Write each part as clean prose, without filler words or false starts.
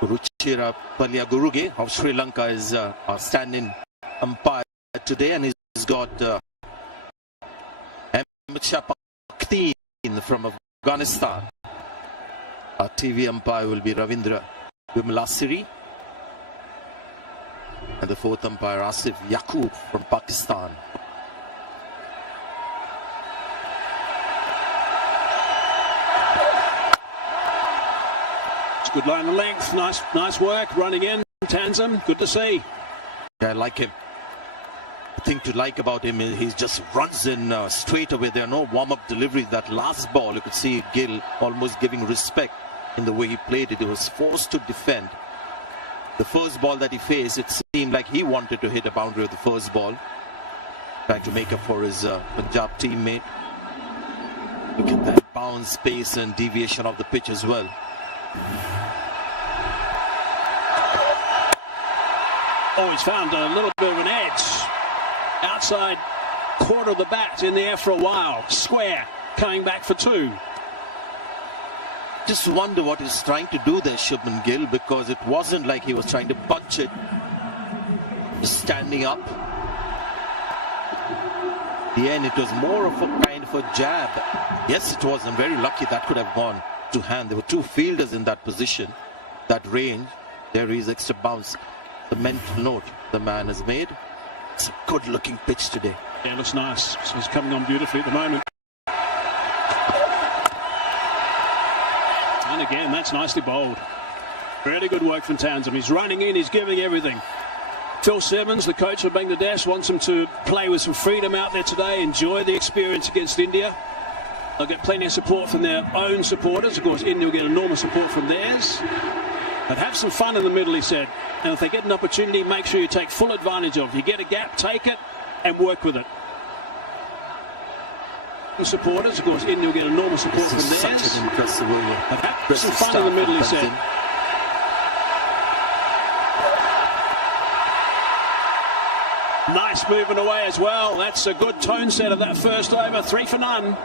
Ruchira Palyaguruge of Sri Lanka is our stand-in umpire today, and he's got Acia Cup from Afghanistan. Our TV umpire will be Ravindra Vimalasiri, and the fourth umpire Acia Cup from Pakistan. Good line of length, nice work, running in, Tanzim, good to see. Yeah, I like him. The thing to like about him is he just runs in straight away. There are no warm-up deliveries. That last ball, you could see Gill almost giving respect in the way he played it. He was forced to defend. The first ball that he faced, it seemed like he wanted to hit a boundary of the first ball, trying to make up for his Punjab teammate. Look at that bounce, pace and deviation of the pitch as well. Oh, he's found a little bit of an edge. Outside quarter of the bat in the air for a while. Square, coming back for two. Just wonder what he's trying to do there, Shubman Gill, because it wasn't like he was trying to punch it. Just standing up. In the end, it was more of a kind of a jab. Yes, it was, and very lucky that could have gone to hand. There were two fielders in that position, that range. There is extra bounce. The mental note the man has made. It's a good looking pitch today. Yeah, it looks nice. So he's coming on beautifully at the moment. And again, that's nicely bowled. Really good work from Tanzim. He's running in, he's giving everything. Phil Simmons, the coach of Bangladesh, wants him to play with some freedom out there today, enjoy the experience against India. They'll get plenty of support from their own supporters. Of course, India will get enormous support from theirs. But have some fun in the middle, he said. And if they get an opportunity, make sure you take full advantage of it. You get a gap, take it, and work with it. The supporters, of course, India will get enormous support from theirs. Such an impressive over. But have some fun in the middle, he said. Nice moving away as well. That's a good tone set of that first over. 3 for none.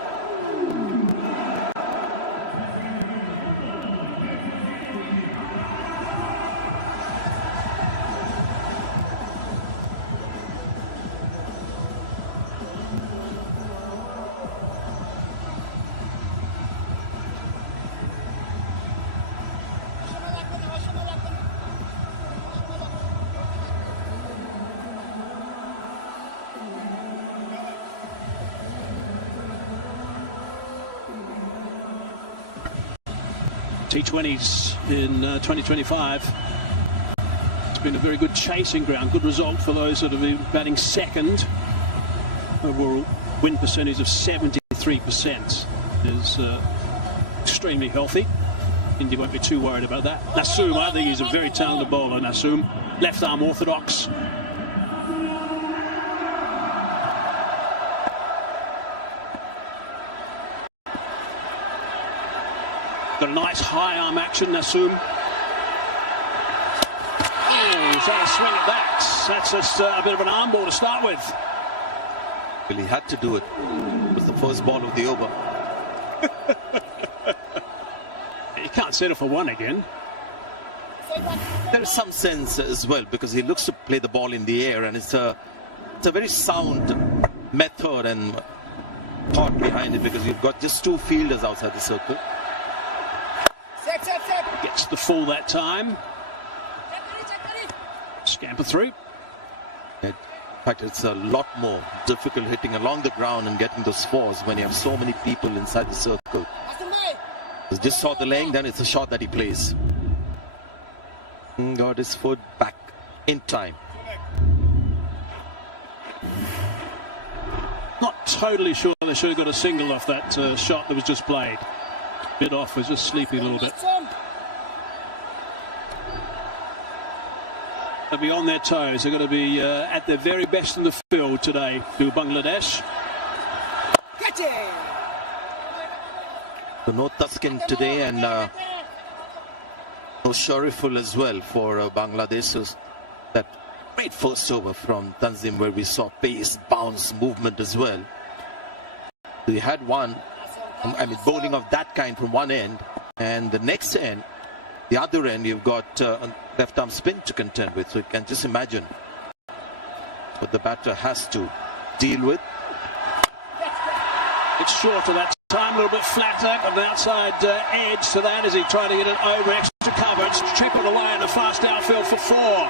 T20s in 2025. It's been a very good chasing ground. Good result for those that have been batting second. Overall win percentage of 73% is extremely healthy. India won't be too worried about that. Nasum, I think he's a very talented bowler. Nasum, left arm orthodox. Got a nice high arm action, Nasum. Oh, he's had a swing at that. That's just a bit of an arm ball to start with. Well, he had to do it. It was the first ball of the over. You can't settle for one again. There is some sense as well, because he looks to play the ball in the air, and it's a very sound method and thought behind it, because you've got just two fielders outside the circle. Gets the full that time. Scamper through. In fact, it's a lot more difficult hitting along the ground and getting those fours when you have so many people inside the circle. He just saw the laying, then it's a shot that he plays. Got his foot back in time. Not totally sure they should have got a single off that shot that was just played. Bit off, was just sleeping a little bit. They'll be on their toes. They're going to be at their very best in the field today to Bangladesh. So no Taskin today, and no Shariful as well for Bangladesh. So that great first over from Tanzim, where we saw pace, bounce, movement as well. We had one, I mean, bowling of that kind from one end, and the next end the other end, you've got a left arm spin to contend with. So you can just imagine what the batter has to deal with. It's short of that time, a little bit flatter on the outside edge to that as he tried to get it over extra cover. It's trickled away in a fast outfield for 4.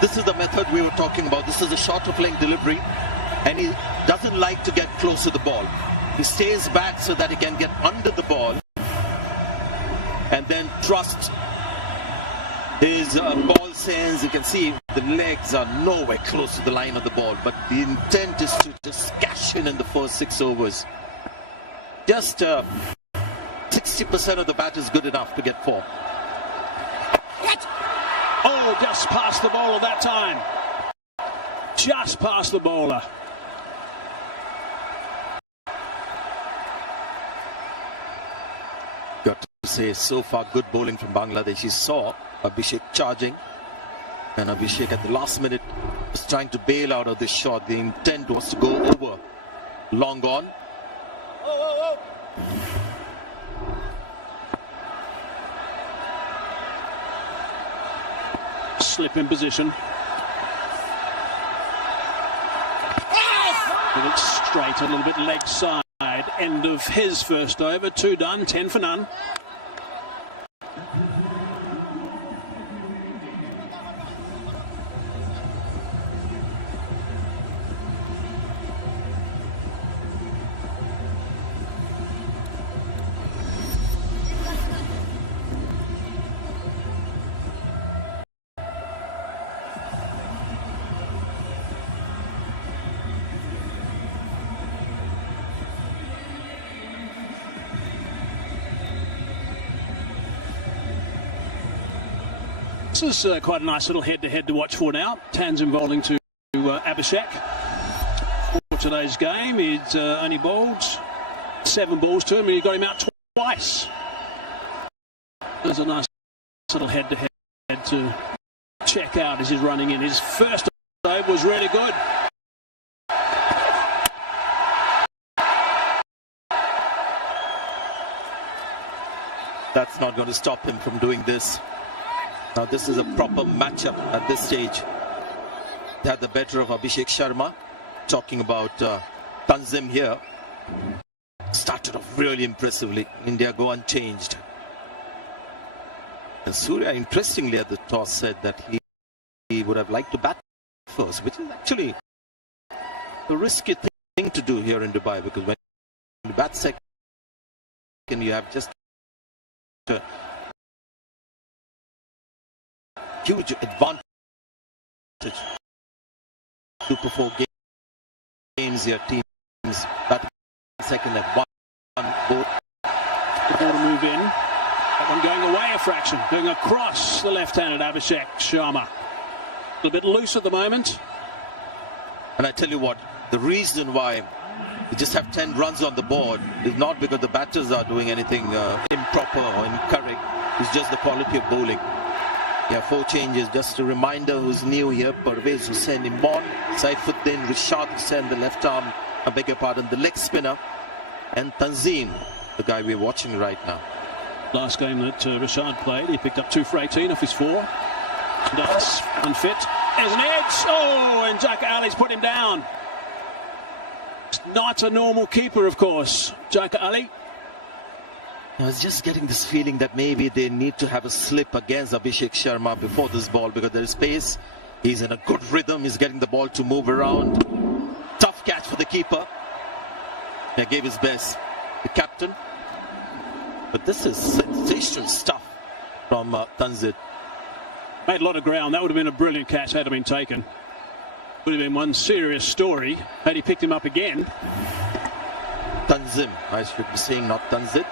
This is the method we were talking about. This is a short of length delivery, and he doesn't like to get close to the ball. He stays back so that he can get under the ball and then trust his ball sense. You can see the legs are nowhere close to the line of the ball, but the intent is to just cash in the first 6 overs. Just 60% of the bat is good enough to get 4. Oh, just past the bowler that time. Just past the bowler. Got to say, so far good bowling from Bangladesh. He saw Abhishek charging, and Abhishek at the last minute was trying to bail out of this shot. The intent was to go over. Long on. Slip in position. Give it straight, a little bit leg side. End of his first over. 2 done, 10 for none. This is quite a nice little head-to-head to watch for now. Tanzim bowling to Abhishek. For today's game, he's only bowled 7 balls to him, and he got him out twice. There's a nice little head-to-head to check out as he's running in. His first over was really good. That's not going to stop him from doing this. Now this is a proper matchup at this stage. They had the better of Abhishek Sharma. Talking about Tanzim here. Started off really impressively. India go unchanged. And Surya, interestingly, at the toss said that he would have liked to bat first, which is actually the risky thing to do here in Dubai, because when you bat second, you have just a huge advantage. 2-4 games here, teams batting second at 1 both. The ball to move in. That one going away a fraction, going across the left-handed Abhishek Sharma. A little bit loose at the moment. And I tell you what, the reason why you just have 10 runs on the board is not because the batters are doing anything improper or incorrect. It's just the quality of bowling. Yeah, 4 changes. Just a reminder who's new here. Parvez Hussain Imran, Saifuddin, Rishad Hussain, the left arm, I beg your pardon, the leg spinner, and Tanzim, the guy we're watching right now. Last game that Rashad played, he picked up 2 for 18 off his 4. That's unfit. There's an edge. Oh, and Jaka Ali's put him down. It's not a normal keeper, of course, Jaka Ali. I was just getting this feeling that maybe they need to have a slip against Abhishek Sharma before this ball, because there is pace. He's in a good rhythm. He's getting the ball to move around. Tough catch for the keeper. He gave his best, the captain. But this is sensational stuff from Tanzim. Made a lot of ground. That would have been a brilliant catch had it been taken. Would have been one serious story had he picked him up again. Tanzim, I should be saying, not Tanzim.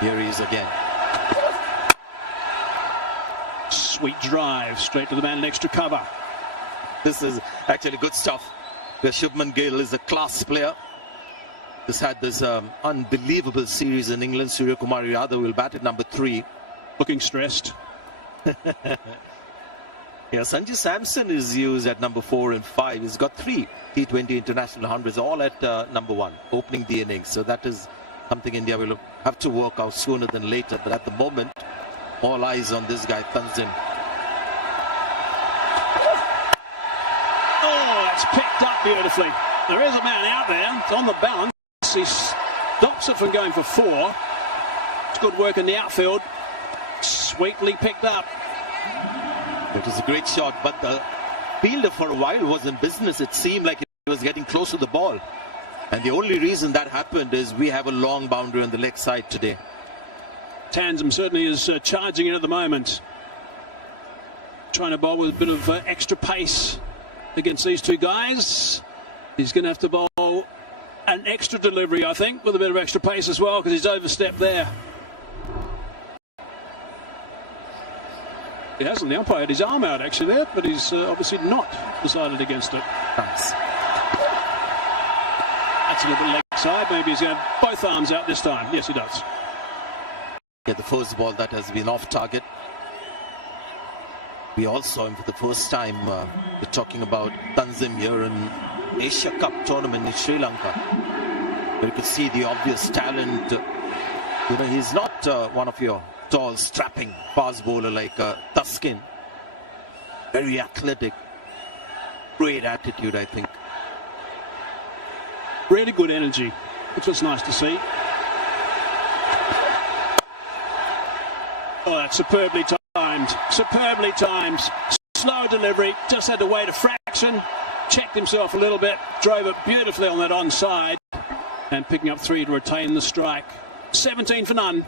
Here he is again. Sweet drive straight to the man in extra cover. This is actually good stuff. Where Shubman Gill is a class player. This had this unbelievable series in England. Surya Kumar Yadav will bat at number 3. Looking stressed. Yeah, Sanju Samson is used at number 4 and 5. He's got 3 T20 international hundreds, all at number 1, opening the innings. So that is Something India will have to work out sooner than later. But at the moment, all eyes on this guy, Tanzim. Oh, that's picked up beautifully. There is a man out there. It's on the balance. He stops it from going for 4. It's good work in the outfield. Sweetly picked up. It was a great shot, but the fielder for a while was in business. It seemed like he was getting close to the ball. And the only reason that happened is we have a long boundary on the leg side today. Tanzim certainly is charging it at the moment. Trying to bowl with a bit of extra pace against these two guys. He's going to have to bowl an extra delivery, I think, with a bit of extra pace as well, because he's overstepped there. He hasn't. The umpire had his arm out actually there, but he's obviously not decided against it. Thanks. That's a little bit leg side. Maybe he's got both arms out this time. Yes, he does. Yeah, the first ball that has been off target. We all saw him for the first time. We're talking about Tanzim here in Acia Cup tournament in Sri Lanka. Where you could see the obvious talent. You know, he's not one of your tall, strapping fast bowler like Tuskin. Very athletic. Great attitude, I think. Really good energy, which was nice to see. Oh, that's superbly timed. Superbly timed. Slow delivery. Just had to wait a fraction. Checked himself a little bit. Drove it beautifully on that onside. And picking up 3 to retain the strike. 17 for none.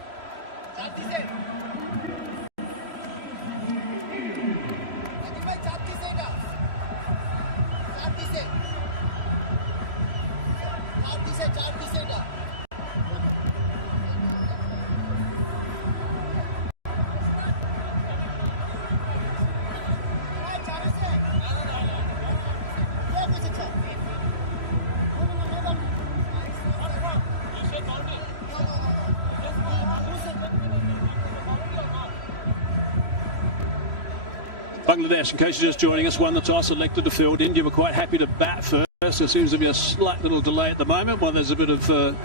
Bangladesh, in case you're just joining us, won the toss, elected to field. India were quite happy to bat first. There seems to be a slight little delay at the moment while there's a bit of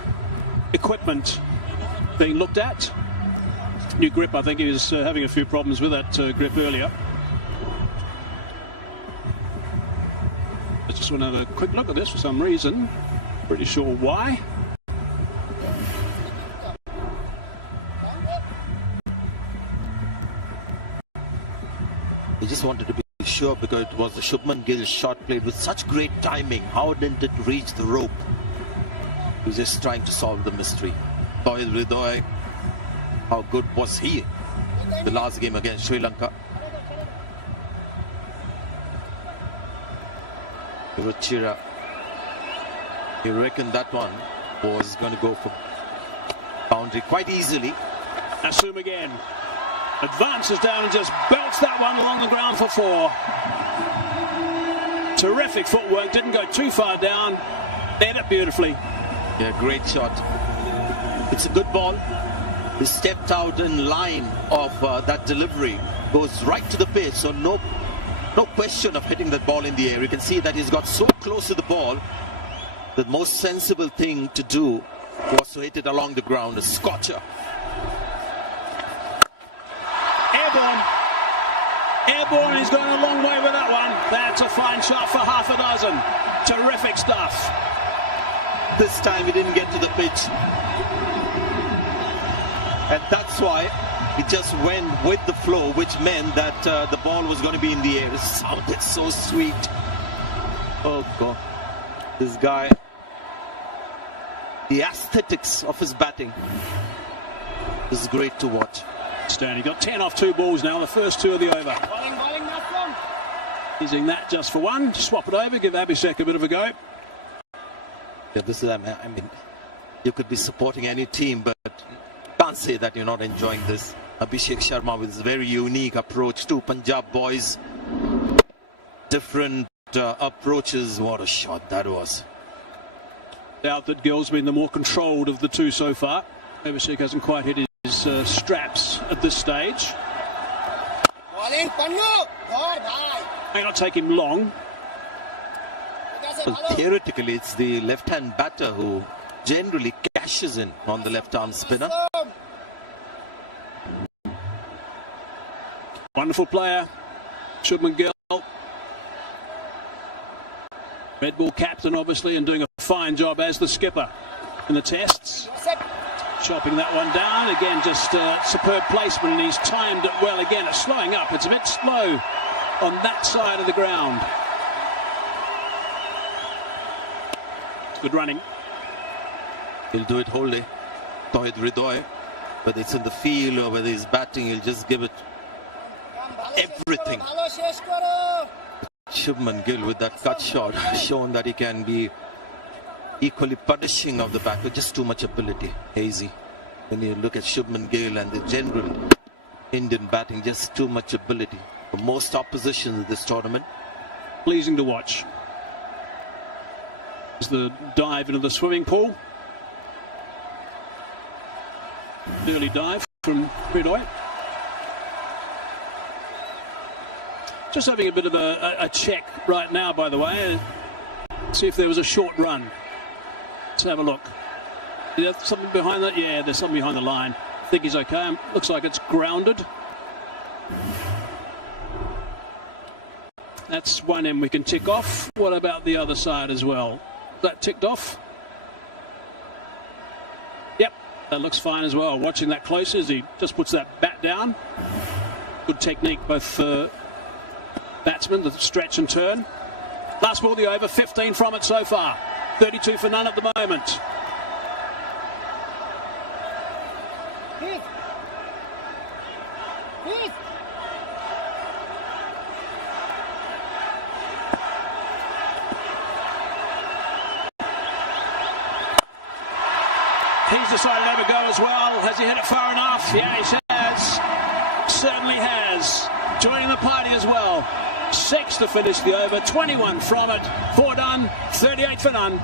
equipment being looked at. New grip, I think he was having a few problems with that grip earlier. I just want to have a quick look at this for some reason. Pretty sure why. We just wanted to be sure because it was the Shubman Gill shot played with such great timing. How didn't it reach the rope? He was just trying to solve the mystery. Toil Ridoy, how good was he the last game against Sri Lanka? Ruchira, you reckon that one was going to go for boundary quite easily. Assume again. Advances down and just belts that one along the ground for 4. Terrific footwork, didn't go too far down, hit it beautifully. Yeah, great shot. It's a good ball. He stepped out in line of that delivery, goes right to the pitch, so no question of hitting that ball in the air. You can see that he's got so close to the ball. The most sensible thing to do was to hit it along the ground, a scorcher. Airborne, he's going a long way with that one. That's a fine shot for half a dozen. Terrific stuff. This time he didn't get to the pitch. And that's why he just went with the flow, which meant that the ball was going to be in the air. It sounded so sweet. Oh, God. This guy, the aesthetics of his batting is great to watch. He got 10 off 2 balls now, the first 2 of the over. Using that just for 1. Swap it over, give Abhishek a bit of a go. Yeah, this is, I mean, you could be supporting any team, but can't say that you're not enjoying this. Abhishek Sharma with his very unique approach to Punjab boys. Different approaches. What a shot that was. Doubt that Gill's been the more controlled of the 2 so far. Abhishek hasn't quite hit his straps at this stage. May not take him long. Well, theoretically, it's the left-hand batter who generally catches cashes in on the left-arm spinner. Wonderful player, Shubman Gill. Red Bull captain, obviously, and doing a fine job as the skipper in the tests. Chopping that one down. Again, just superb placement, and he's timed it well. Again, it's slowing up. It's a bit slow on that side of the ground. Good running. He'll do it wholly. Tohid Ridoy. Whether it's in the field or whether he's batting, he'll just give it everything. Shubman Gill with that cut shot shown that he can be equally punishing of the back with just too much ability. Hazy. When you look at Shubman Gill and the general Indian batting, just too much ability for most oppositions in this tournament. Pleasing to watch. There's the dive into the swimming pool. Early dive from Ridoy. Just having a bit of a check right now, by the way. See if there was a short run. Let's have a look. Is there something behind that? Yeah, there's something behind the line. I think he's okay. Looks like it's grounded. That's one end we can tick off. What about the other side as well? That ticked off? Yep, that looks fine as well. Watching that closer as he just puts that bat down. Good technique, both batsmen, the stretch and turn. Last ball of the over, 15 from it so far. 32 for none at the moment. He's decided to have a go as well. Has he hit it far enough? Yeah, he has. Certainly has. Joining the party as well. 6 to finish the over. 21 from it. 4 done. 38 for none.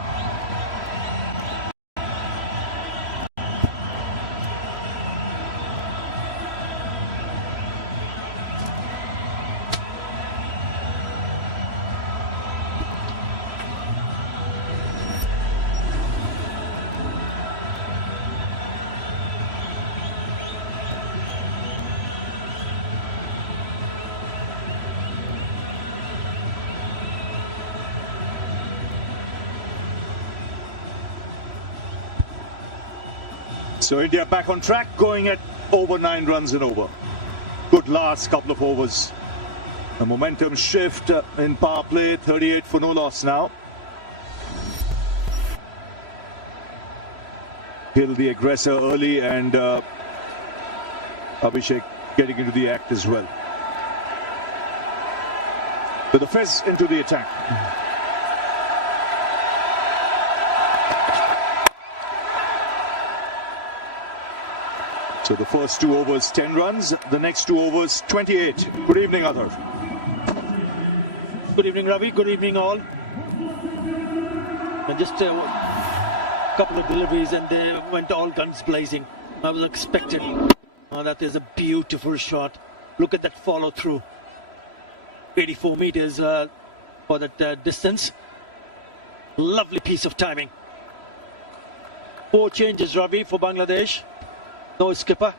So India back on track, going at over 9 runs and over. Good last couple of overs. A momentum shift in power play, 38 for no loss now. Hill the aggressor early, and Abhishek getting into the act as well. With the fizz into the attack. So the first 2 overs 10 runs, the next 2 overs 28. Good evening, Adhar. Good evening, Ravi. Good evening, all. And just a couple of deliveries, and they went all guns blazing. I was expecting. Oh, that is a beautiful shot. Look at that follow through. 84 meters for that distance. Lovely piece of timing. 4 changes, Ravi, for Bangladesh. No skipper.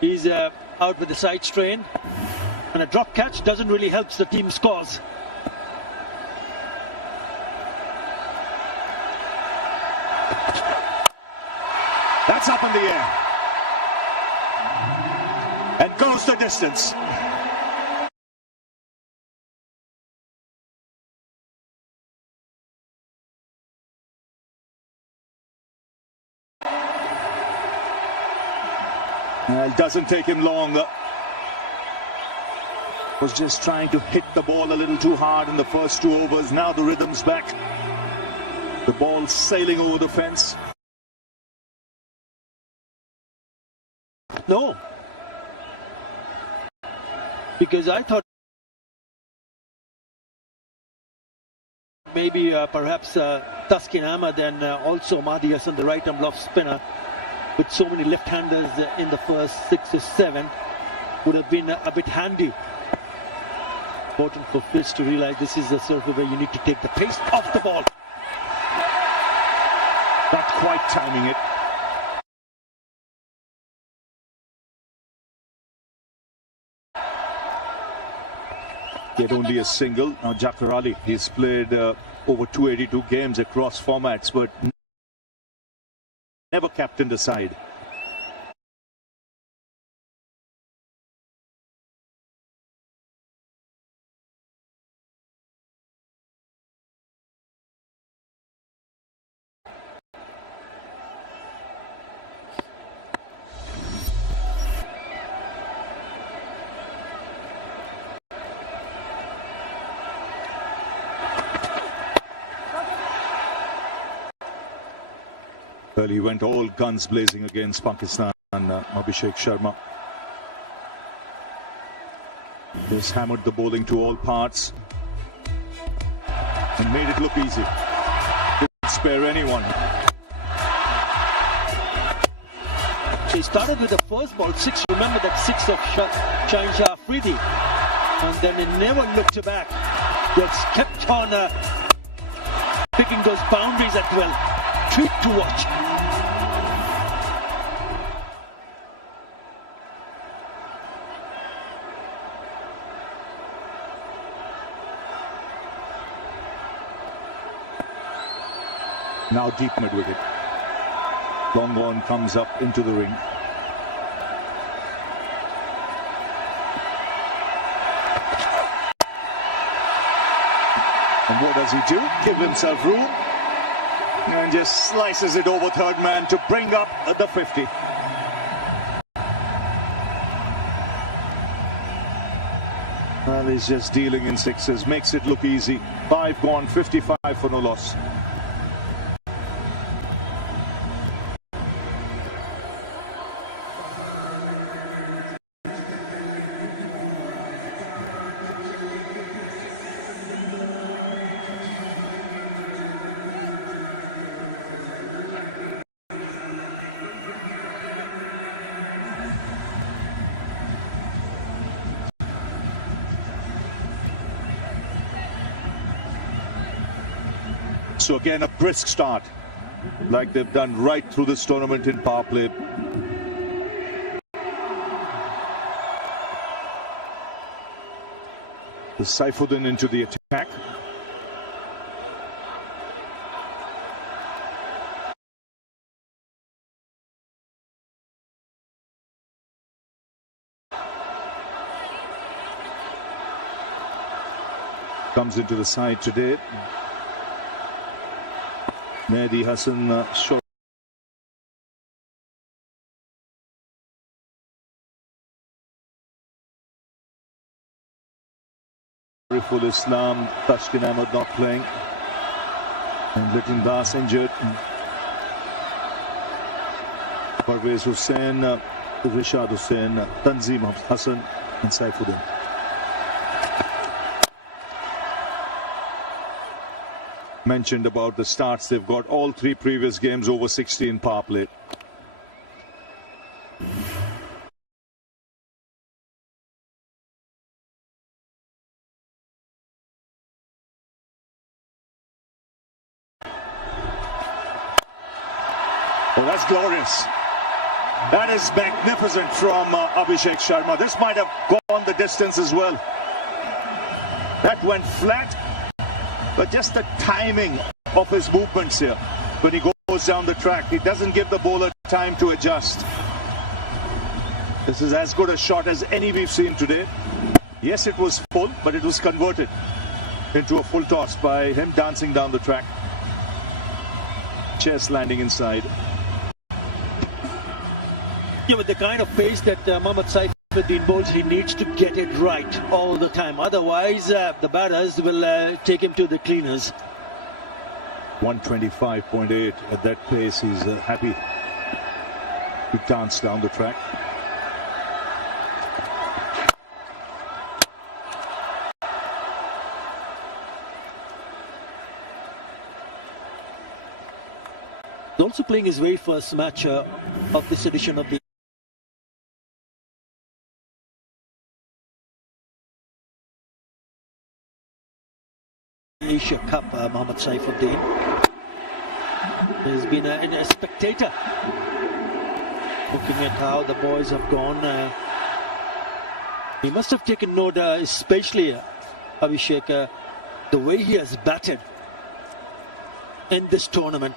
He's out with the side strain. And a drop catch doesn't really help the team scores. That's up in the air. And goes the distance. It doesn't take him long. Was just trying to hit the ball a little too hard in the first 2 overs. Now the rhythm's back. The ball sailing over the fence. No. Because I thought maybe perhaps Taskin Ahmed and also Mahdi Hassan, the right arm off spinner, with so many left-handers in the first 6 or 7, would have been a bit handy. Important for Fitz to realize this is a surface where you need to take the pace off the ball. That quite timing it. Yet only a single. Now Jafar Ali, he's played over 282 games across formats, but never captained a side. Well, he went all guns blazing against Pakistan, Abhishek Sharma. He's hammered the bowling to all parts and made it look easy. Didn't spare anyone. He started with the first ball, 6. Remember that 6 of Shah Afridi. And then he never looked back. Just kept on picking those boundaries as well. Treat to watch. Now deep mid-wicket. Long on comes up into the ring. And what does he do? Give himself room and just slices it over third man to bring up the 50. Well, he's just dealing in sixes, makes it look easy. 5 gone, 55 for no loss. So again, a brisk start, like they've done right through this tournament in power play. The Saifuddin into the attack. Comes into the side today. Mehdi Hassan shot. Ariful Islam, Tashkin Ahmed not playing. And Liton Das injured. Parvez Hussain, Rishad Hussain, Tanzim Hassan and Saifuddin. Mentioned about the starts, they've got all 3 previous games over 60 in power play. Oh, that's glorious. That is magnificent from Abhishek Sharma. This might have gone the distance as well. That went flat. But just the timing of his movements here, when he goes down the track, it doesn't give the bowler time to adjust. This is as good a shot as any we've seen today. Yes, it was full, but it was converted into a full toss by him dancing down the track. Chest landing inside. Yeah, with the kind of pace that Mohammad Saifuddin bowls, he needs to get it right all the time. Otherwise, the batters will take him to the cleaners. 125.8 at that pace. He's happy to dance down the track. He's also playing his very first match of this edition of the Acia Cup, Mohammad Saifuddin. He's been a spectator. Looking at how the boys have gone. He must have taken note, especially Abhishek, the way he has batted in this tournament.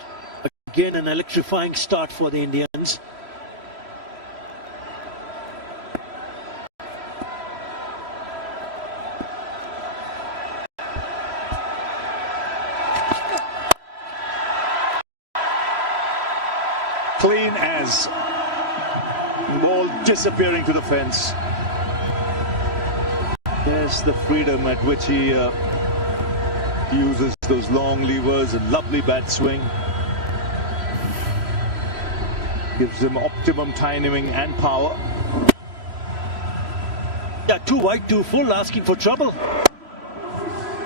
Again, an electrifying start for the Indians. Clean as. Ball disappearing to the fence. Yes, the freedom at which he uses those long levers, a lovely bat swing. Gives him optimum timing and power. Yeah, 2 wide, 2 full, asking for trouble.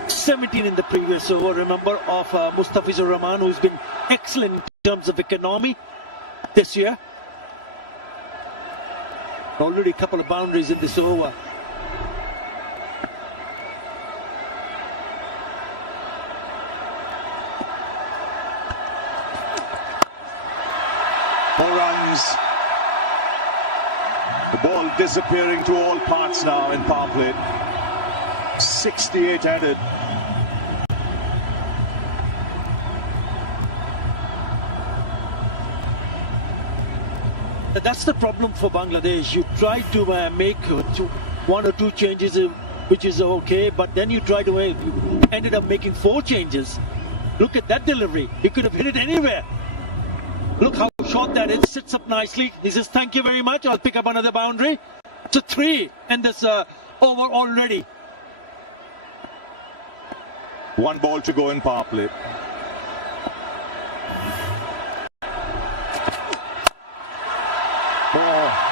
17 in the previous over, remember, of Mustafizur Rahman, who's been excellent in terms of economy this year. Already a couple of boundaries in this over. More runs. The ball disappearing to all parts now in power play. 68 added. That's the problem for Bangladesh. You try to make 1 or 2 changes, which is okay, but then you try to ended up making 4 changes. Look at that delivery. He could have hit it anywhere. Look how short that is. Sits up nicely. He says, thank you very much. I'll pick up another boundary. It's a 3 in this over already. 1 ball to go in power play.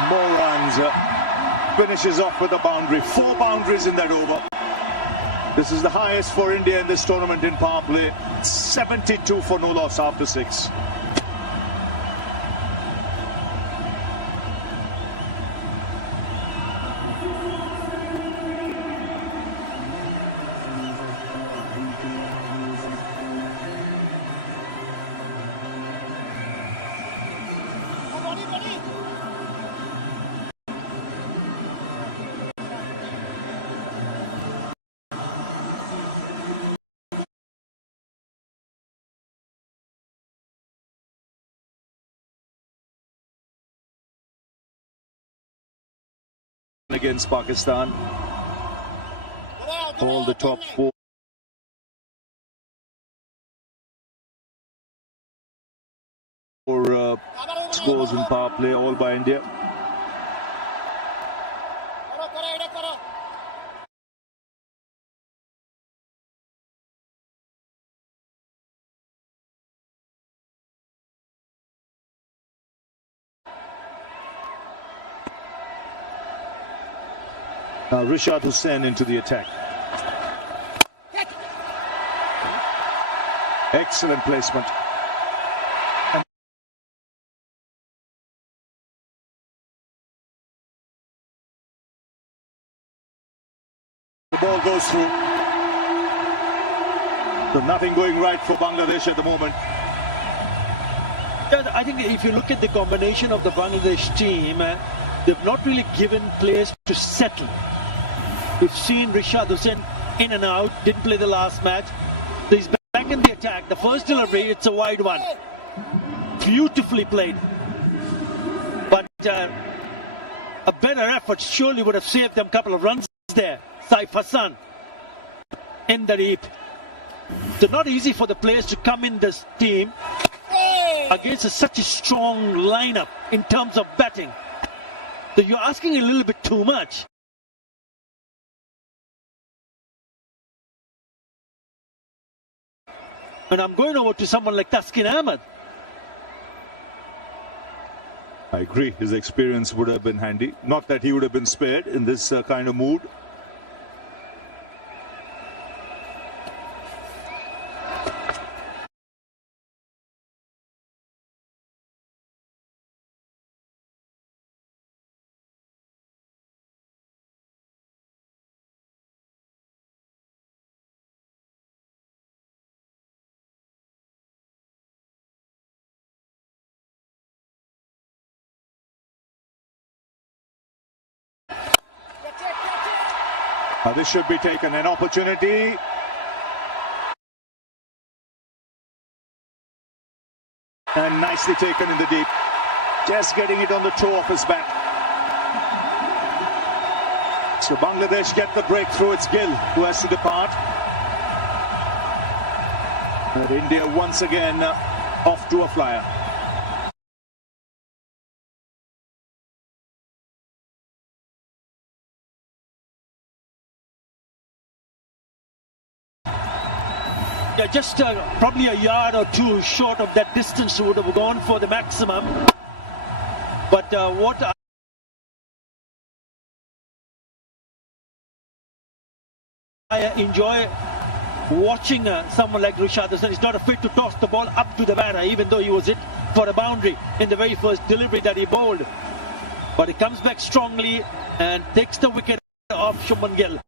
More runs. Finishes off with a boundary. 4 boundaries in that over. This is the highest for India in this tournament in power play. 72 for no loss after 6. Against Pakistan. All the top 4 scores in power play, all by India. Now Rishad Hussain into the attack. Excellent placement. The ball goes through. So nothing going right for Bangladesh at the moment. Yeah, I think if you look at the combination of the Bangladesh team, they've not really given players to settle. We've seen Rishad Hussain in and out, didn't play the last match. So he's back in the attack. The first delivery, it's a wide one. Beautifully played. But a better effort surely would have saved them a couple of runs there. Saif Hassan in the deep. So not easy for the players to come in this team against such a strong lineup in terms of batting. So you're asking a little bit too much. And I'm going over to someone like Taskin Ahmed. I agree, his experience would have been handy. Not that he would have been spared in this kind of mood. This should be taken an opportunity. And nicely taken in the deep. Just getting it on the toe of his bat. So Bangladesh get the breakthrough. It's Gill who has to depart. And India once again off to a flyer. Yeah, just probably a yard or two short of that distance would have gone for the maximum. But what I enjoy watching someone like Rishad Hassan is not afraid to toss the ball up to the batter, even though he was hit for a boundary in the very first delivery that he bowled. But he comes back strongly and takes the wicket off Shubman Gill.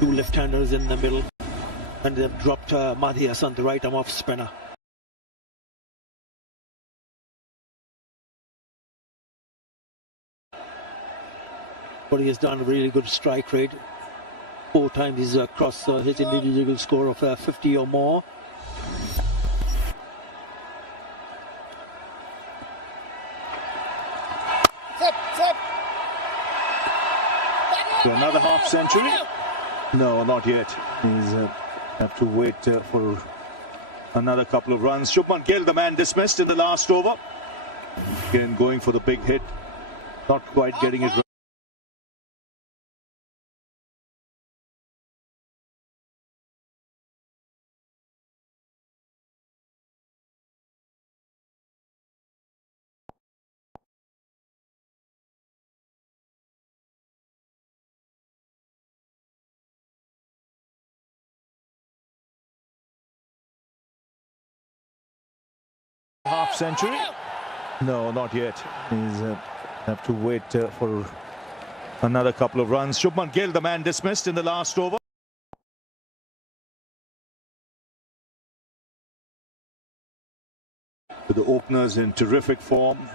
Two left-handers in the middle, and they've dropped Mahdi Hassan, the right arm off spinner. But he has done a really good strike rate. 4 times he's crossed his individual score of 50 or more. To another half century? No, not yet. He's have to wait for another couple of runs. Shubman Gill, the man dismissed in the last over. Again, going for the big hit. Not quite getting it right. Half century? No, not yet. He's have to wait for another couple of runs. Shubman Gill, the man dismissed in the last over. With the openers in terrific form.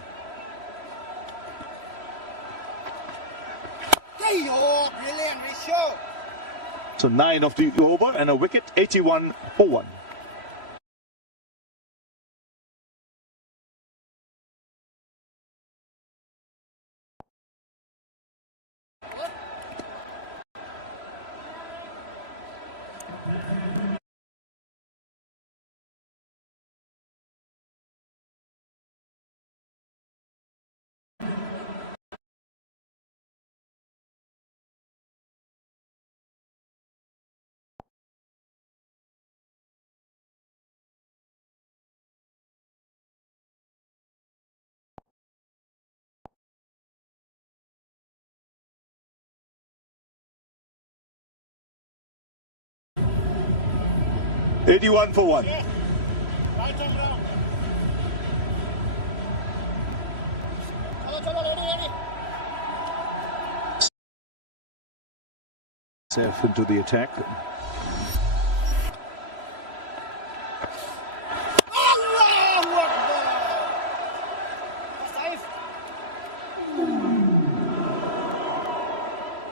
So 9 of the over and a wicket, 81 for 1. Yeah. 81 for 1. Yeah. Right on round. Safe into the attack.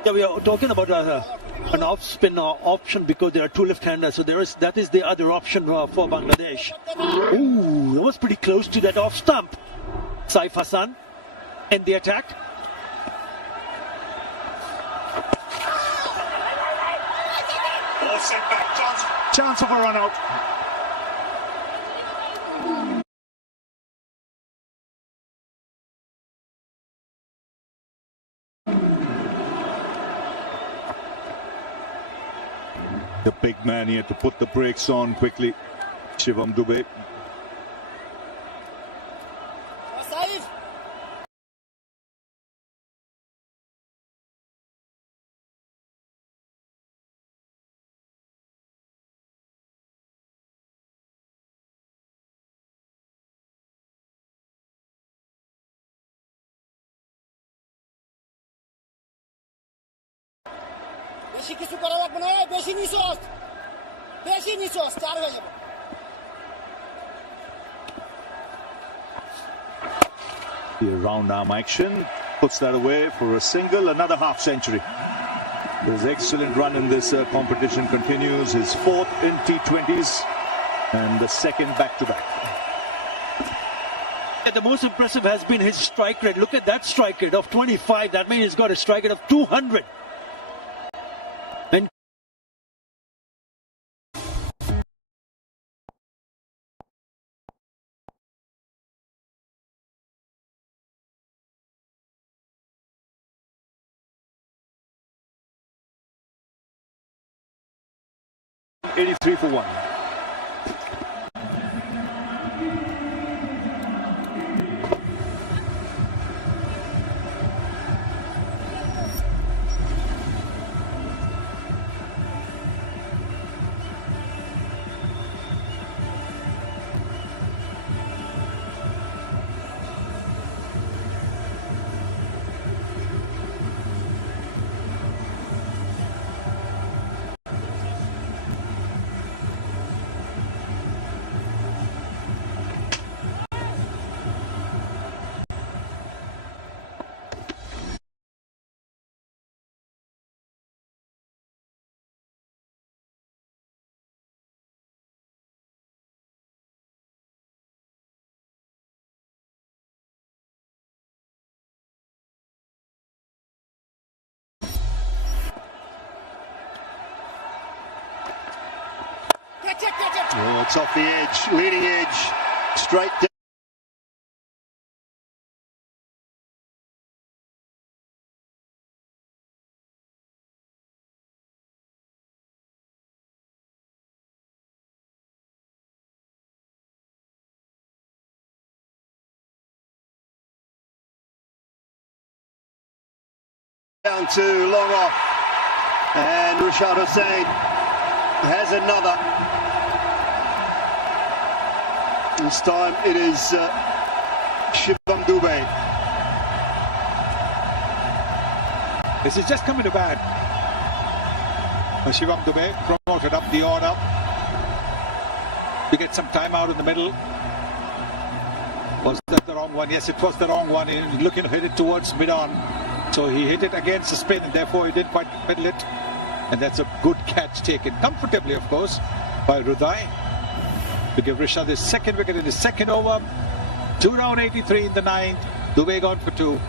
Yeah, we are talking about an off-spin option because there are 2 left-handers, so that is the other option for Bangladesh. Ooh, that was pretty close to that off stump. Saif Hassan in the attack. Ball sent back, chance of a run out. The big man, he had to put the brakes on quickly. Shivam Dube. বেশি কিছু করা লাগবে না, বেশি নিচস, চার হয়ে যাবে। The round arm action puts that away for a single, another half century. His excellent run in this competition continues, his fourth in T20s and the second back-to-back. The most impressive has been his strike rate. Look at that strike rate of 25. That means he's got a strike rate of 200. And $83 for one. Oh, it's off the edge, leading edge, straight down. Down to long off, and Rashad Hussain has another. This time it is Shivam Dubey. This is just coming to bat. Shivam Dubey promoted up the order to get some time out in the middle. Was that the wrong one? Yes, it was the wrong one. He was looking to hit it towards mid-on. So he hit it against the spin and therefore he didn't quite middle it. And that's a good catch taken comfortably, of course, by Rudai to give Rishad his second wicket in his second over. 2 round 83 in the ninth. Dubey gone for 2.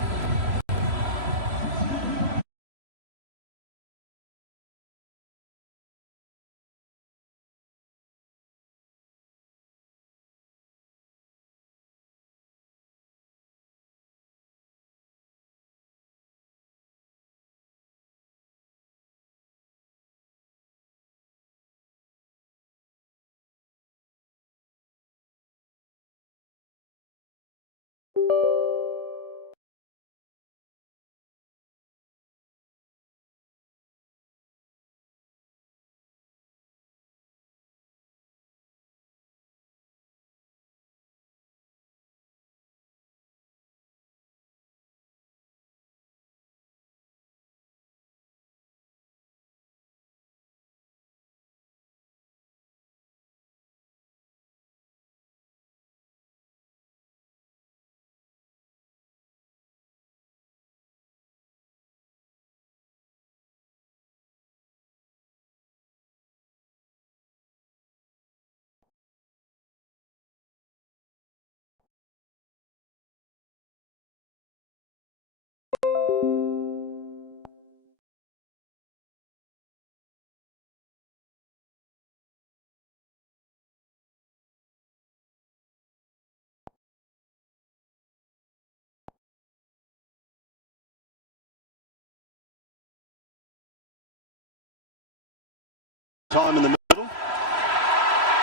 Time in the middle.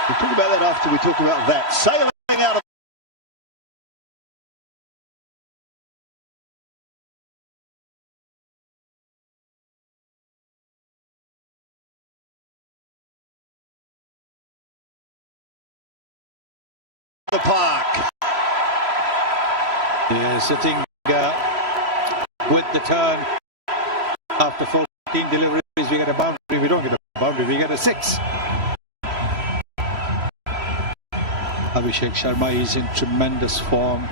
We'll talk about that after we talk about that. Sailing out of the park. Yeah, sitting with the turn after 14 deliveries. we get a boundary, we don't get a boundary, we get a 6. Abhishek Sharma is in tremendous form.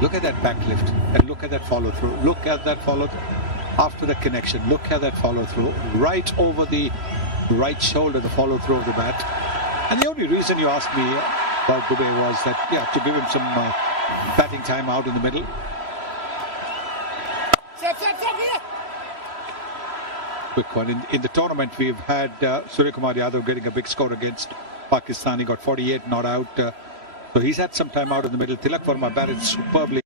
Look at that backlift and look at that follow through. Look at that follow through after the connection. Look at that follow through right over the right shoulder, the follow through of the bat. And the only reason you asked me about Dubey was that, yeah, to give him some batting time out in the middle. Quick one. In the tournament, we've had Surya Kumar Yadav getting a big score against Pakistan. He got 48 not out. So he's had some time out in the middle. Tilak Verma batted superbly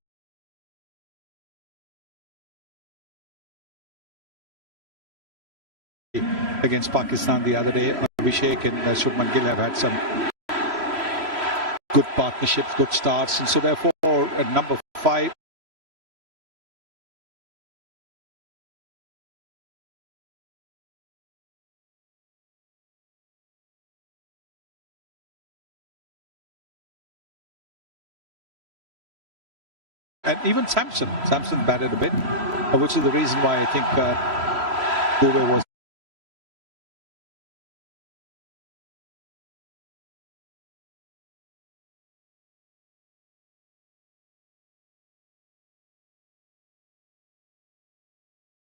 against Pakistan the other day. Abhishek and Shubman Gill have had some good partnerships, good starts. And so therefore, at number 5, and even Samson batted a bit, which is the reason why I think Dubey was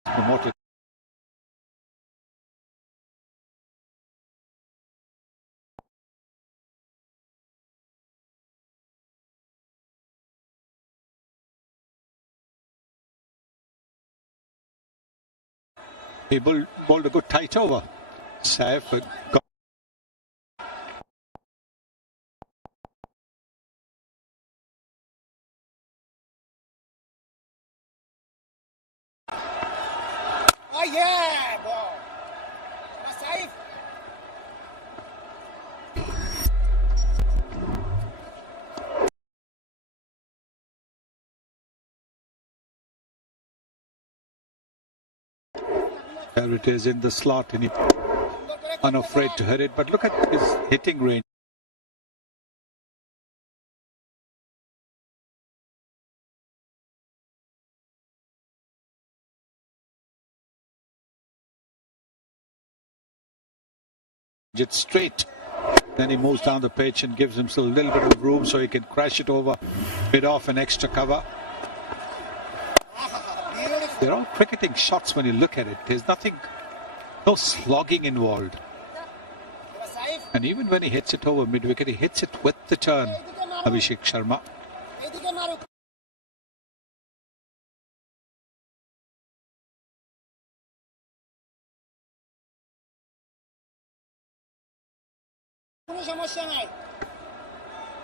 promoted. He bowled a good tight over. Saif got yeah, ball. Saif. there it is in the slot, and he's unafraid to hit it. But look at his hitting range. It straight. Then he moves down the pitch and gives himself a little bit of room so he can crash it over, bit off an extra cover. They're all cricketing shots when you look at it. There's nothing, no slogging involved. And even when he hits it over mid-wicket, he hits it with the turn, Abhishek Sharma.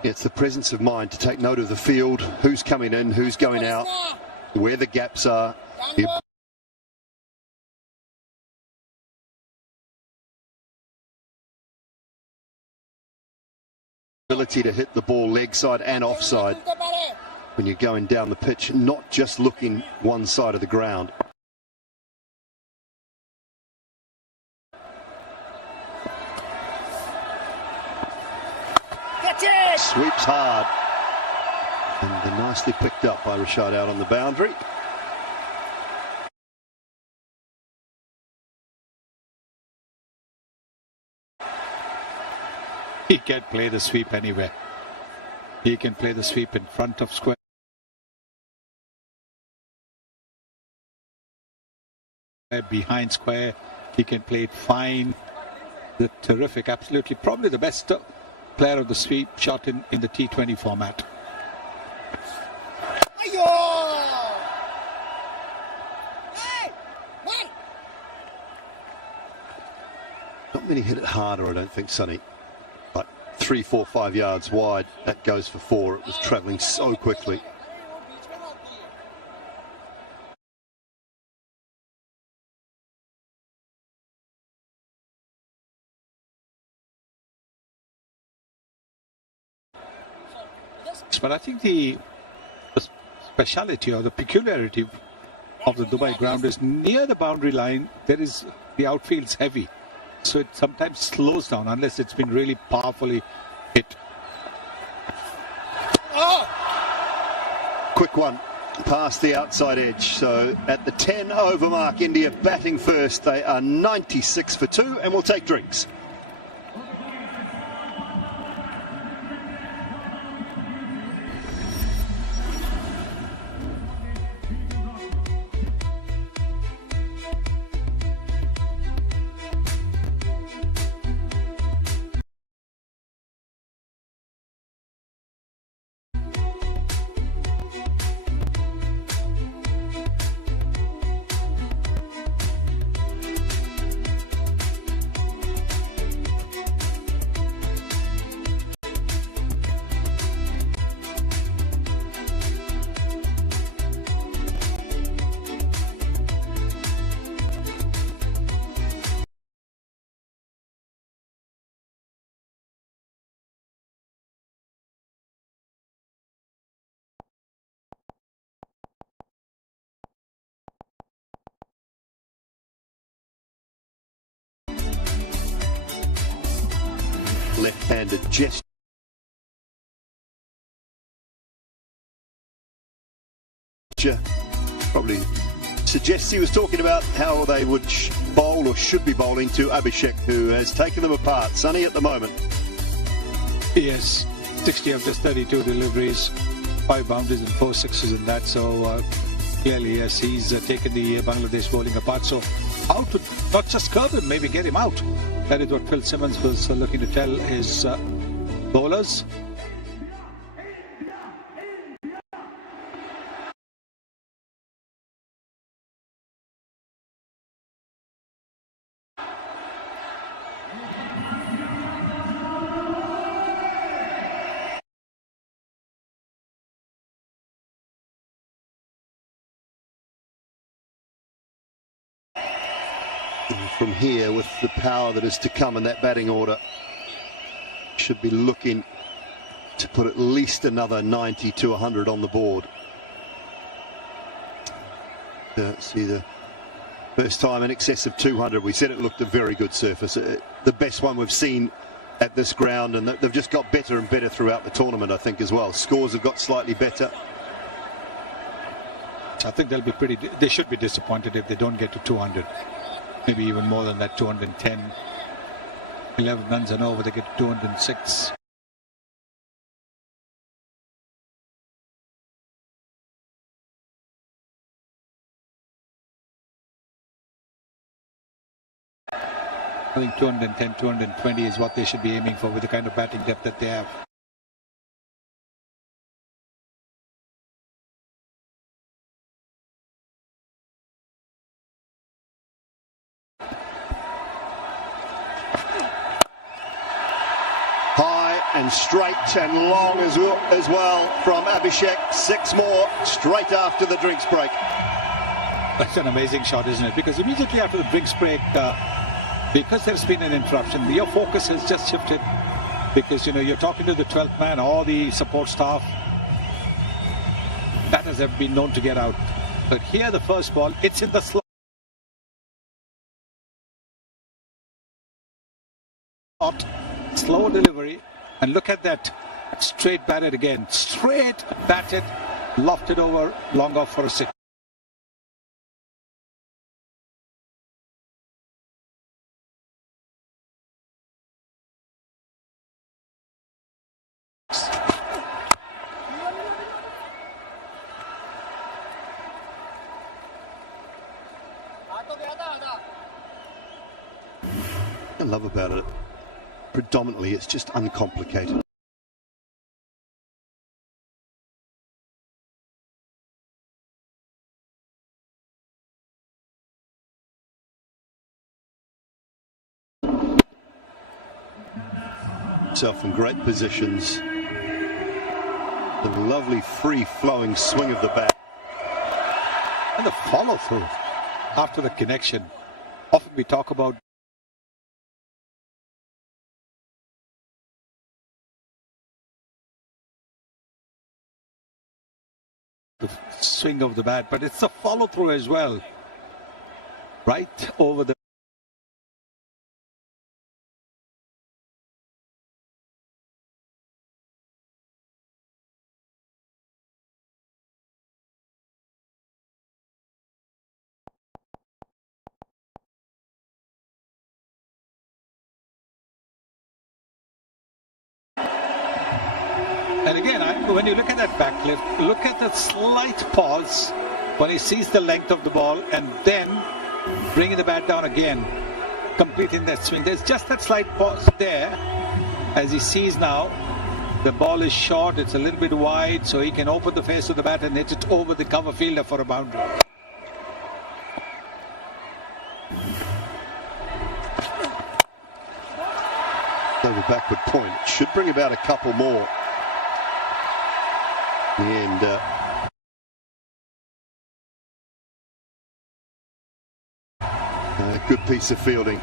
It's the presence of mind to take note of the field, who's coming in, who's going out, where the gaps are. The ability to hit the ball leg side and offside when you're going down the pitch, not just looking one side of the ground. Sweeps hard, and nicely picked up by Rashad out on the boundary. He can play the sweep anywhere. He can play the sweep in front of square, behind square. He can play it fine. The terrific, absolutely, probably the best player of the sweep shot in the T20 format. Not many hit it harder, I don't think, Sonny. Like 3, 4, 5 yards wide, that goes for 4. It was travelling so quickly. But I think the speciality or the peculiarity of the Dubai ground is near the boundary line, the outfield's heavy. So it sometimes slows down unless it's been really powerfully hit. Quick one. past the outside edge. So at the 10 over mark, India batting first. They are 96 for 2 and will take drinks. Left-handed gesture. Probably suggests he was talking about how they would bowl or should be bowling to Abhishek, who has taken them apart. Sunny at the moment. Yes, 60 of just 32 deliveries, 5 boundaries and 4 sixes in that. So clearly, yes, he's taken the Bangladesh bowling apart. So how to not just curb him, maybe get him out. That is what Phil Simmons was looking to tell his bowlers. From here, with the power that is to come in that batting order, should be looking to put at least another 90 to 100 on the board. See the first time in excess of 200. We said it looked a very good surface, the best one we've seen at this ground, and they've just got better and better throughout the tournament, I think, as well. Scores have got slightly better. I think they should be disappointed if they don't get to 200. Maybe even more than that, 210. 11 runs and over, they get to 206. I think 210, 220 is what they should be aiming for with the kind of batting depth that they have. And straight and long as well from Abhishek. 6 more straight after the drinks break. That's an amazing shot, isn't it? Because immediately after the drinks break, because there's been an interruption, your focus has just shifted. Because, you're talking to the 12th man, all the support staff. Batters have been known to get out. But here, the first ball, it's in the slot. Slow delivery. And look at that, straight batted again, straight batted, lofted over, long off for a 6. I love about it. Predominantly, it's just uncomplicated. Himself in great positions. The lovely free-flowing swing of the bat. And the follow-through after the connection. Often we talk about the swing of the bat, but it's the follow-through as well. Right over the when you look at that backlift, look at the slight pause when he sees the length of the ball and then bringing the bat down again, completing that swing. There's just that slight pause there as he sees now the ball is short, it's a little bit wide, so he can open the face of the bat and hit it over the cover fielder for a boundary. Over backward point. Should bring about a couple more. And a good piece of fielding.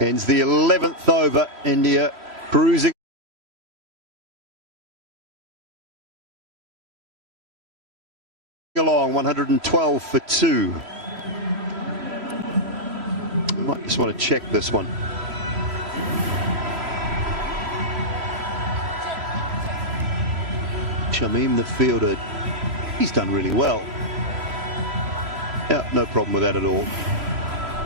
Ends the 11th over. India cruising along, 112 for 2. I might just want to check this one. Shamim, the fielder, he's done really well. Yeah, no problem with that at all.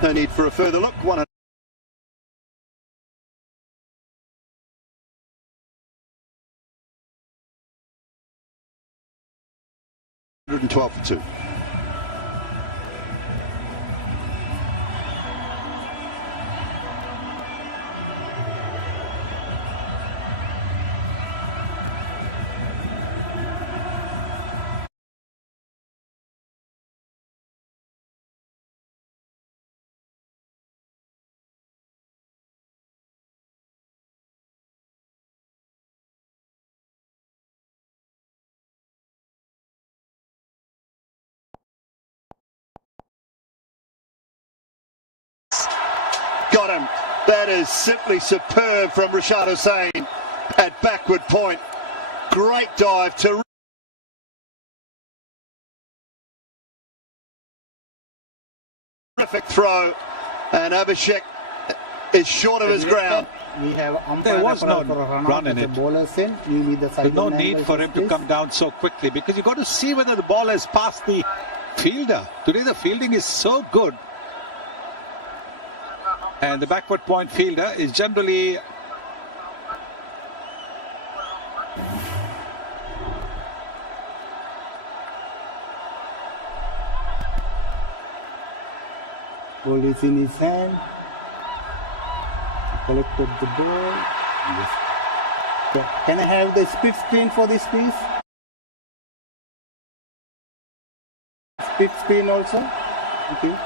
No need for a further look. 112 for 2. Got him. That is simply superb from Rashad Hussain at backward point. Great dive. Terrific throw. And Abhishek is short of his ground. There was no run in it. There's no need for him to come down so quickly because you've got to see whether the ball has passed the fielder. Today the fielding is so good. And the backward point fielder is generally ball is in his hand. He collected the ball. Yes. Okay. Can I have the split screen for this, please? Split screen also. Thank you.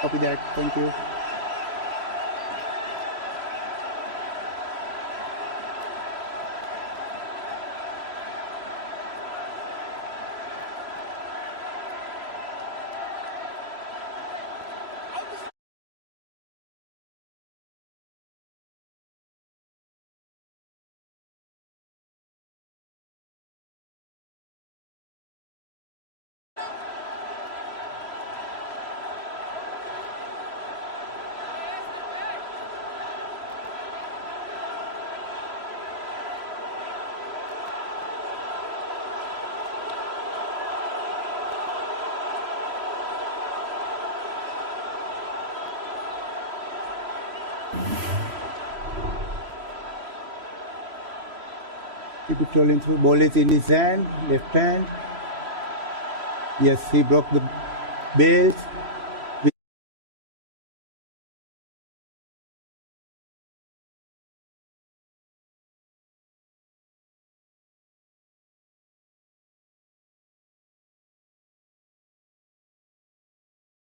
Copy that. Thank you. Keep it rolling through. Ball is in his hand, left hand. Yes, he broke the belt.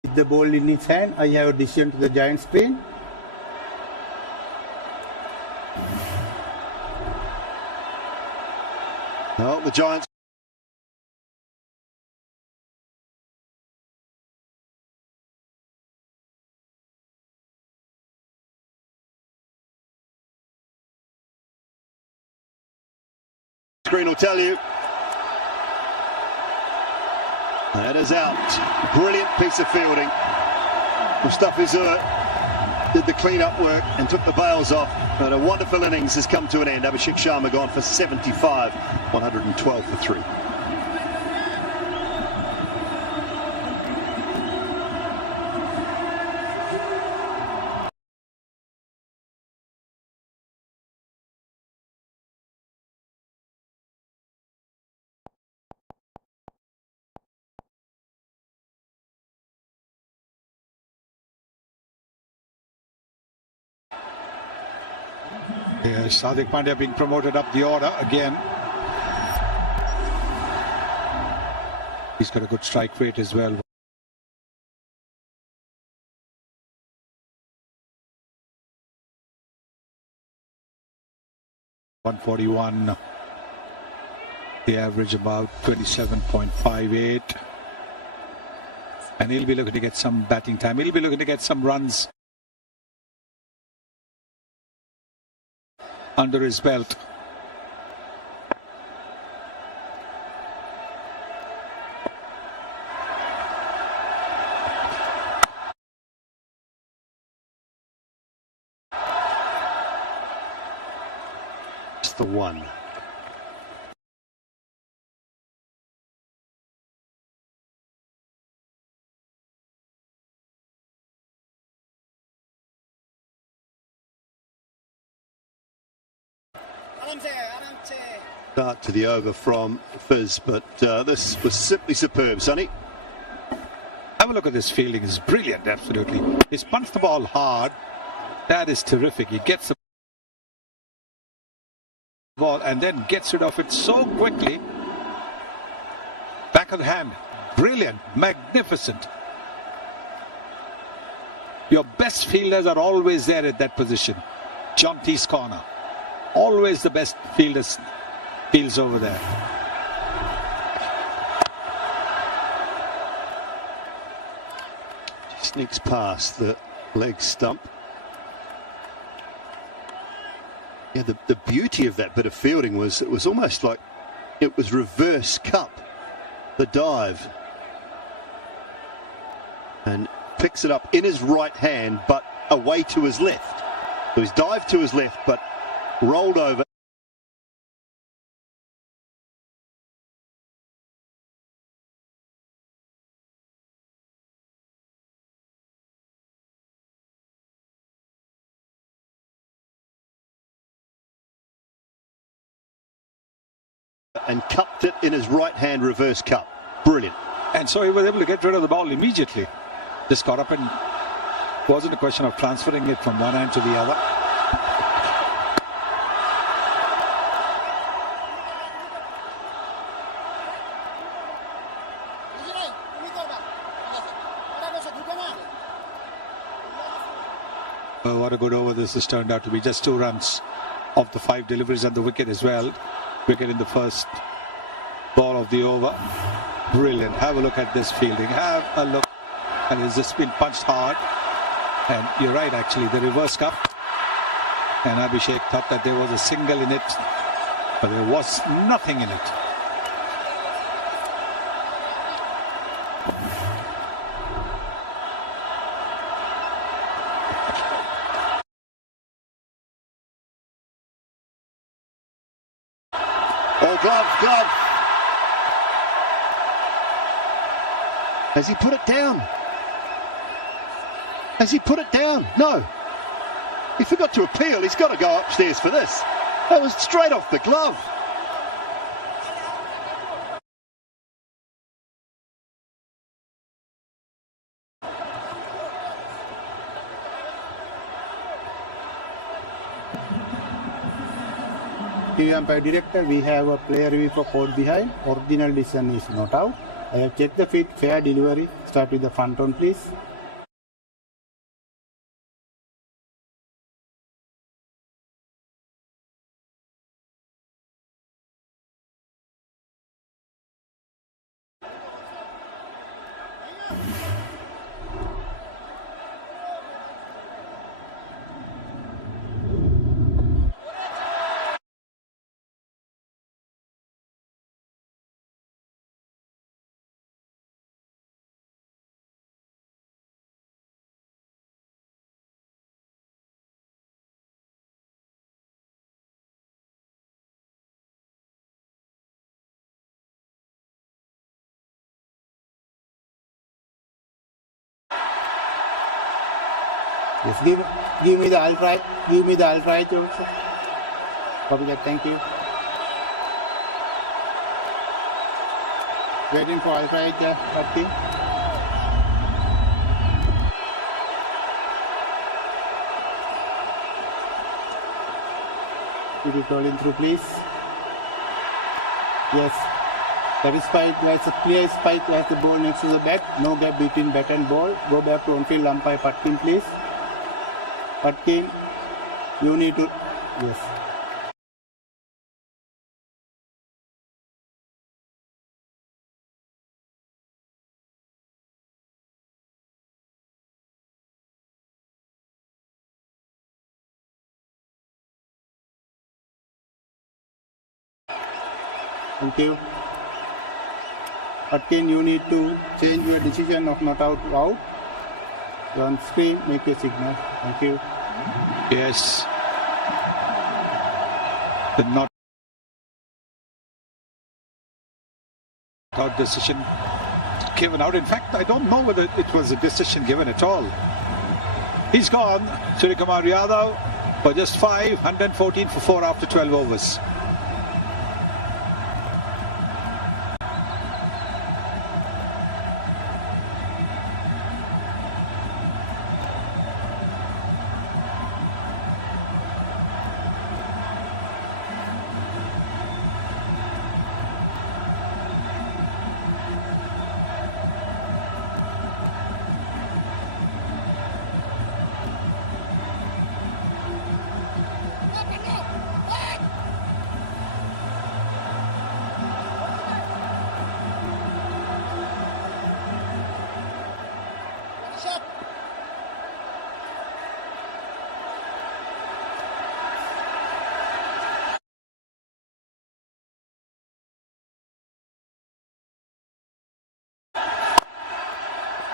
With the ball in his hand, I have a decision to the giant screen. No, the Giants. Screen will tell you. That is out. Brilliant piece of fielding. Mustafa Zur did the clean-up work and took the bails off. But a wonderful innings has come to an end. Abhishek Sharma gone for 75, 112 for 3. Hardik Pandya being promoted up the order again. He's got a good strike rate as well. .141. The average about 27.58. And he'll be looking to get some batting time. He'll be looking to get some runs under his belt. It's the one. Start to the over from Fizz, but this was simply superb, Sonny. Have a look at this fielding. It's brilliant, absolutely. He's punched the ball hard. That is terrific. He gets the ball and then gets rid of it so quickly. Back of the hand. Brilliant. Magnificent. Your best fielders are always there at that position. John T's corner. Always the best fields over there. Sneaks past the leg stump. Yeah, the beauty of that bit of fielding was it was almost like it was reverse cup, the dive. And picks it up in his right hand, but away to his left. So he's dived to his left, but rolled over. And cupped it in his right hand reverse cup. Brilliant. And so he was able to get rid of the ball immediately. Just got up and wasn't a question of transferring it from one hand to the other. Oh, what a good over this has turned out to be. Just 2 runs off the 5 deliveries and the wicket as well. Wicket in the first ball of the over. Brilliant. Have a look at this fielding. Have a look. And it's just been punched hard. And you're right, actually, the reverse cup. And Abhishek thought that there was a single in it, but there was nothing in it. Oh, glove. Has he put it down? Has he put it down? No. He forgot to appeal. He's got to go upstairs for this. That was straight off the glove. TV umpire director, we have a player review for caught behind. Original decision is not out. I have checked the feet, fair delivery. Start with the front on, please. Yes, give me the alt-right. Give me the alt-right also. Copy that, thank you. Waiting for alt-right, Karthi. Keep it rolling through, please. Yes. That is fine. That's a clear spike as the ball next to the bat. No gap between bat and ball. Go back to on-field umpire Patkin, please. Patkin, you need to... Yes. Thank you. Patkin, you need to change your decision of not out to out. You're on screen, make a signal. Thank you. Yes. The not out decision given out. In fact, I don't know whether it was a decision given at all. He's gone. Suryakumar Yadav for just 5, 114 for 4 after 12 overs.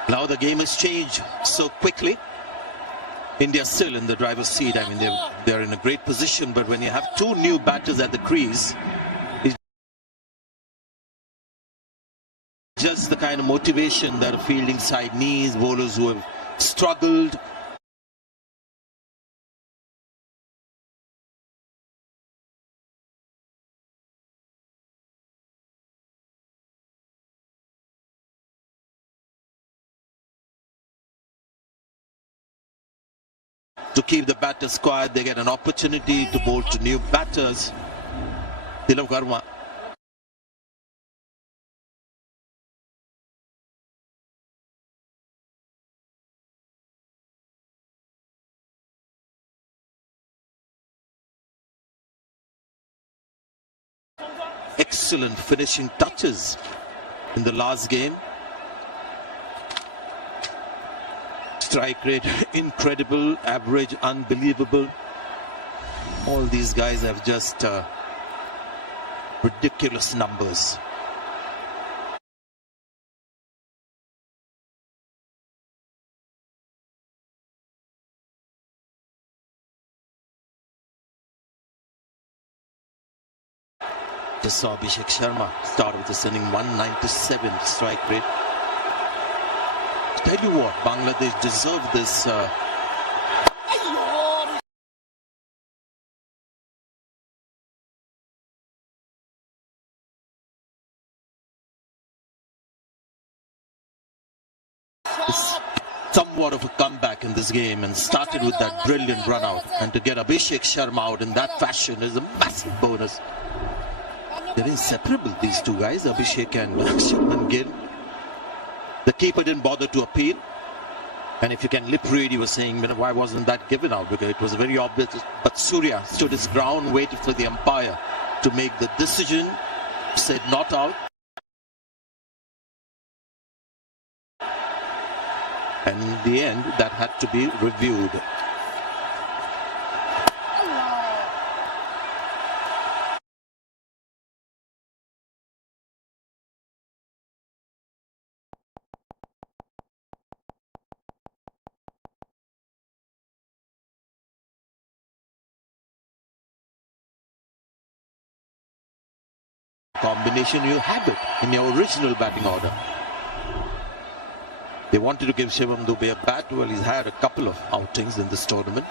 Now the game has changed so quickly. India's still in the driver's seat. I mean, they're in a great position, but when you have two new batters at the crease, it's just the kind of motivation that a fielding side needs. Bowlers who have struggled. To keep the batters quiet, they get an opportunity to bowl to new batters. Tilak Verma. Excellent finishing touches in the last game. Strike rate incredible, average unbelievable. All these guys have just ridiculous numbers. Just saw Abhishek Sharma start with this inning, 197 strike rate. Tell you what, Bangladesh deserve this. Somewhat of a comeback in this game, and started with that brilliant run out, and to get Abhishek Sharma out in that fashion is a massive bonus. They're inseparable, these two guys, Abhishek and Shubman Gill. The keeper didn't bother to appeal, and if you can lip read, he was saying, why wasn't that given out? Because it was very obvious. But Surya stood his ground, waited for the umpire to make the decision, said not out. And in the end, that had to be reviewed. Combination, you have it in your original batting order. They wanted to give Shivam Dubey a bat. Well, he's had a couple of outings in this tournament.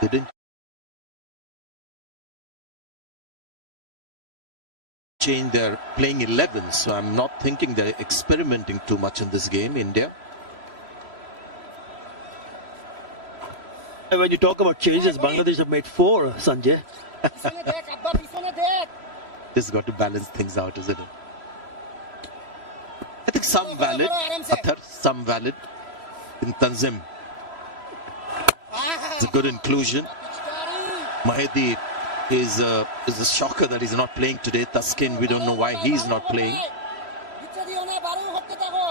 They didn't change their playing 11, so I'm not thinking they're experimenting too much in this game, India. And when you talk about changes, Bangladesh have made 4, Sanjay. পিছনে দেখ আব্বা পিছনে দেখ This has got to balance things out, isn't it? I think some valid, Athar, some valid in Tanzim. It's a good inclusion. Mahedi is a shocker that he's not playing today. Taskin, we don't know why he's not playing. নিচে দিও না বারো করতে থাকো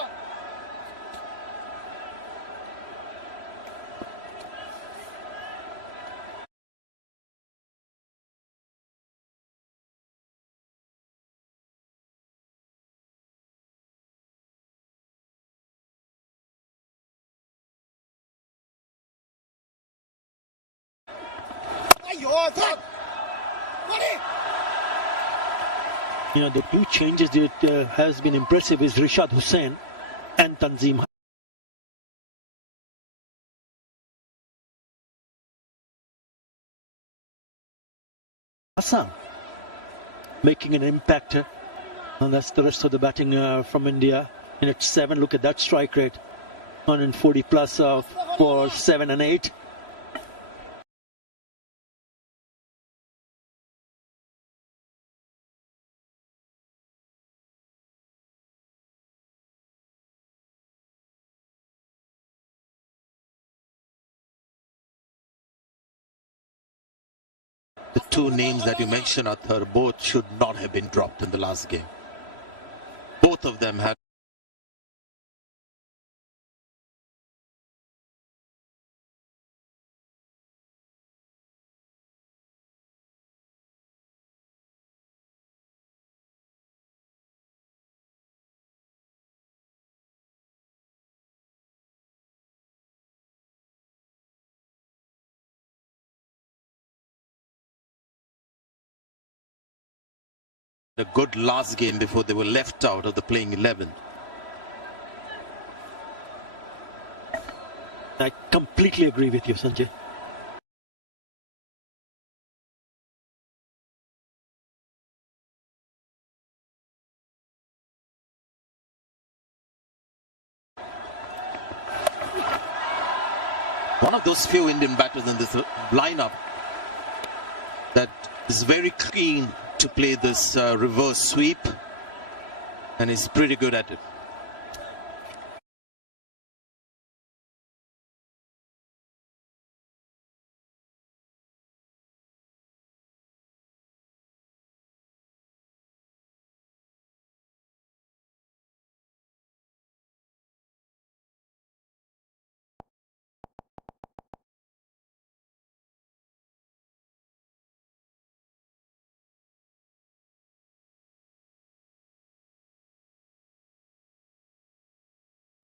আইয়ো থাক মারি You know, the 2 changes that has been impressive is Rishad Hussain and Tanzim Hassan making an impact. And that's the rest of the batting from India. In at 7, look at that strike rate. 140 plus for 7 and 8. The 2 names that you mentioned, Athar, both should not have been dropped in the last game. Both of them had. A good last game before they were left out of the playing 11. I completely agree with you, Sanjay. One of those few Indian batters in this lineup that is very keen to play this reverse sweep, and is pretty good at it.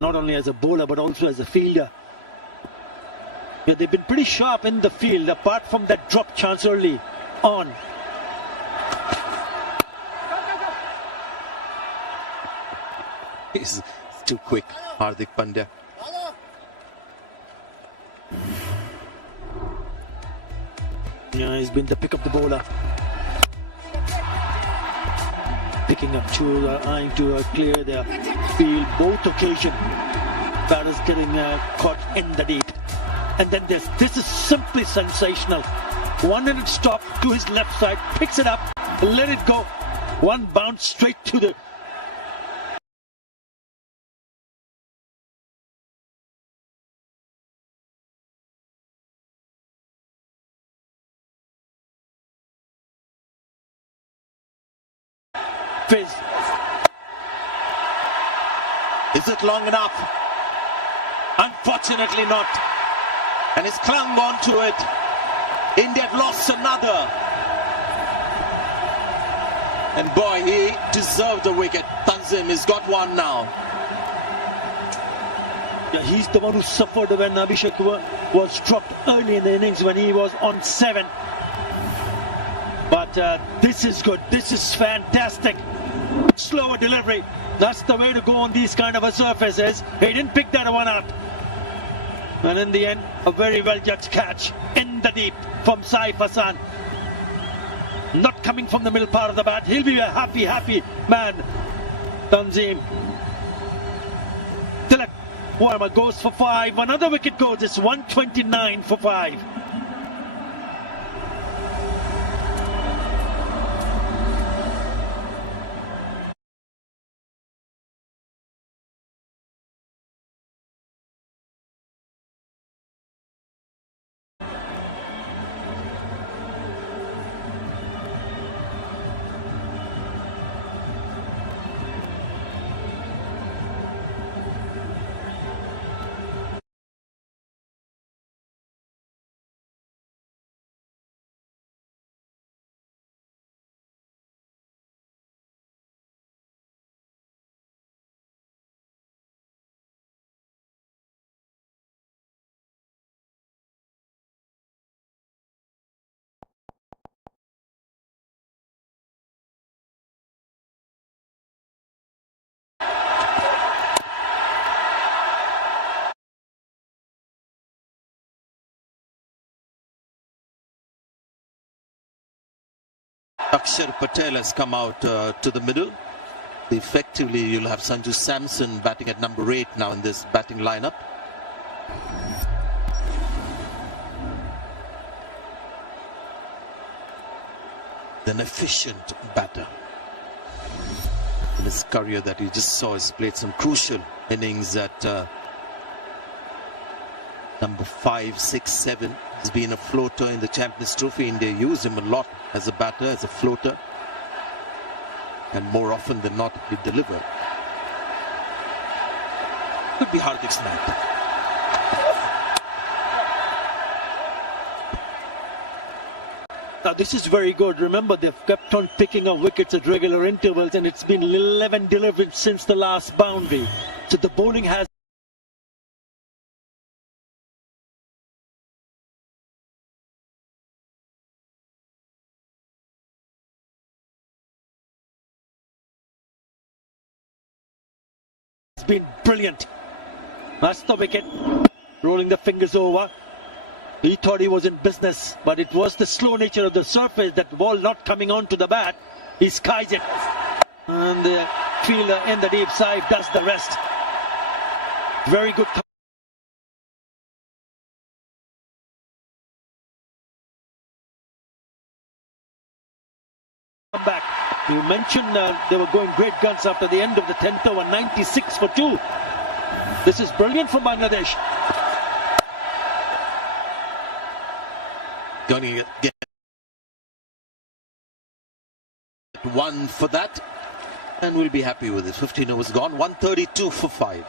Not only as a bowler but also as a fielder. Yeah, they've been pretty sharp in the field apart from that drop chance early on. He's too quick, Hardik Pandya. Yeah, he's been the pick of the bowler. Picking up to eyeing to clear their field both occasions. Batters getting caught in the deep. And then this is simply sensational. 1-handed stop to his left side, picks it up, let it go. One bounce straight to the fizz. Is it long enough? Unfortunately not. And he's clung on to it. India have lost another. And boy, he deserved the wicket. Tanzim has got one now. Yeah, he's the one who suffered when Abhishek was dropped early in the innings when he was on 7. But this is good. This is fantastic. Slower delivery. That's the way to go on these kind of surfaces. He didn't pick that one up. And in the end, a very well judged catch in the deep from Saif Hassan. Not coming from the middle part of the bat. He'll be a happy man. Tanzim. Tilak Warmer goes for 5. Another wicket goes. It's 129 for 5. Akshar Patel has come out to the middle. Effectively, you'll have Sanju Samson batting at number 8 now in this batting lineup. An efficient batter. In his career that he just saw, he's played some crucial innings at number 5, 6, 7. He's been a floater in the Champions Trophy. India used him a lot as a batter, as a floater. And more often than not, he delivered. Could be Hardik's night. Now this is very good. Remember, they've kept on picking up wickets at regular intervals, and it's been 11 delivered since the last boundary. So the bowling has been brilliant. That's the wicket. Rolling the fingers over. He thought he was in business, but it was the slow nature of the surface, that ball not coming onto the bat. He skies it. And the fielder in the deep side does the rest. Very good. Back. You mentioned they were going great guns after the end of the 10th over, 96 for 2. This is brilliant for Bangladesh. Going to get 1 for that, and we'll be happy with it. 15 overs gone, 132 for 5.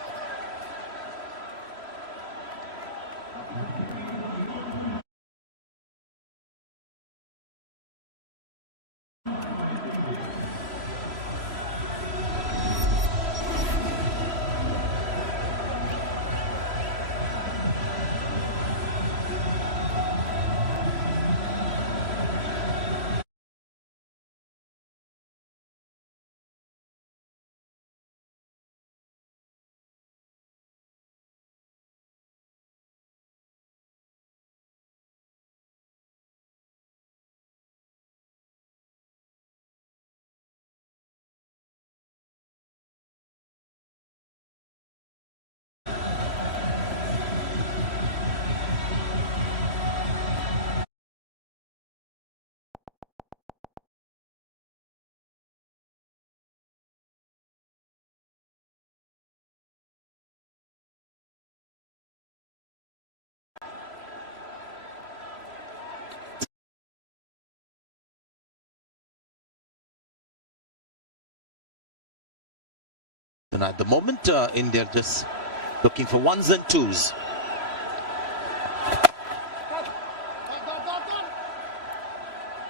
And at the moment, India just looking for 1s and 2s.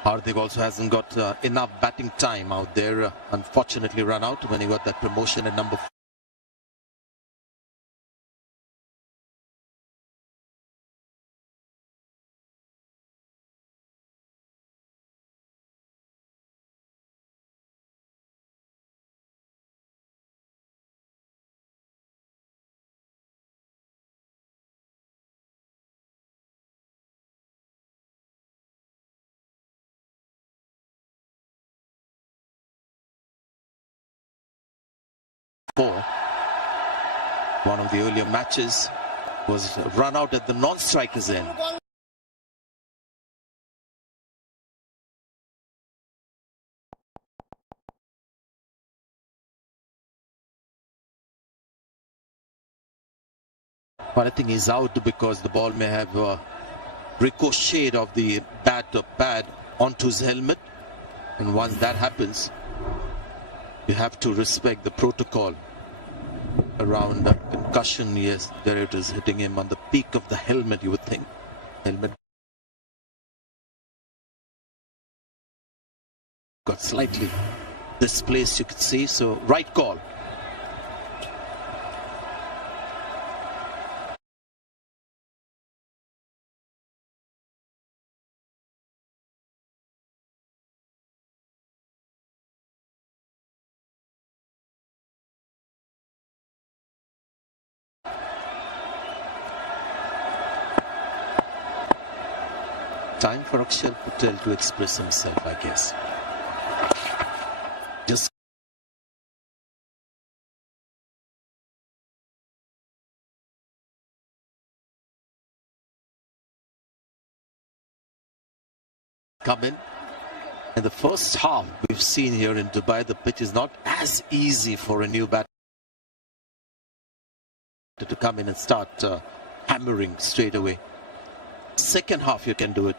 Hardik also hasn't got enough batting time out there. Unfortunately run out when he got that promotion at number 4. One of the earlier matches was run out at the non-strikers end. But I think he's out because the ball may have ricocheted off the bat or pad onto his helmet. And once that happens, you have to respect the protocol around concussion. Yes, there it is, hitting him on the peak of the helmet, you would think. Helmet got slightly displaced, you could see. So, right call. Time for Akshar Patel to express himself, I guess. Just come in. In the first half we've seen here in Dubai, the pitch is not as easy for a new batter to come in and start hammering straight away. Second half you can do it.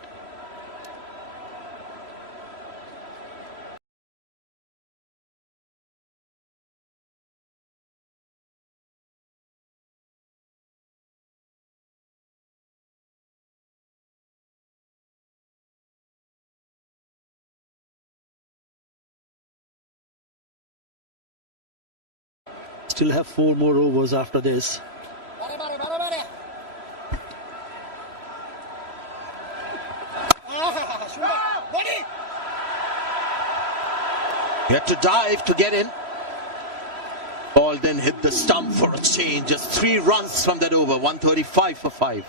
Still have 4 more overs after this. He had to dive to get in. Ball then hit the stump for a change. Just 3 runs from that over. 135 for 5.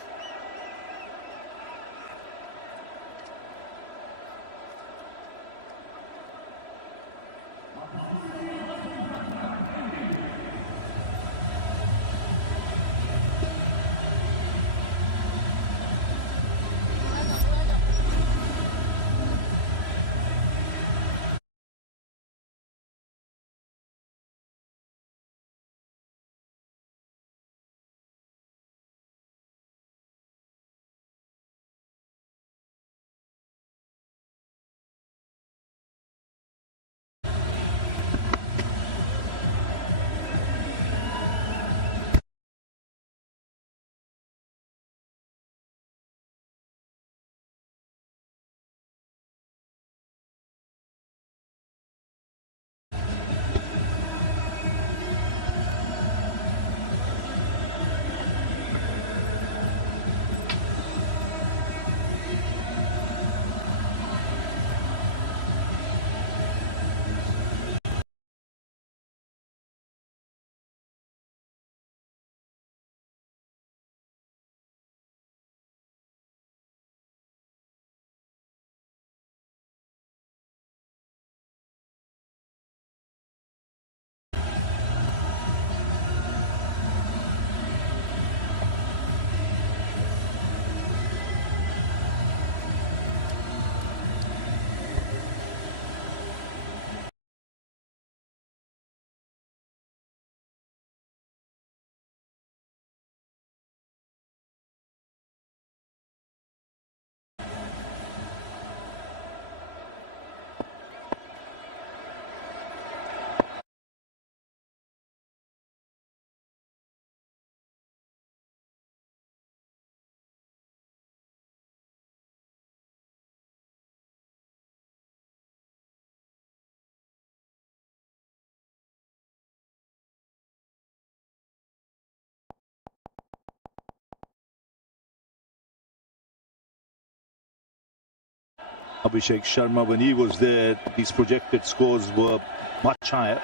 Abhishek Sharma, when he was there, these projected scores were much higher.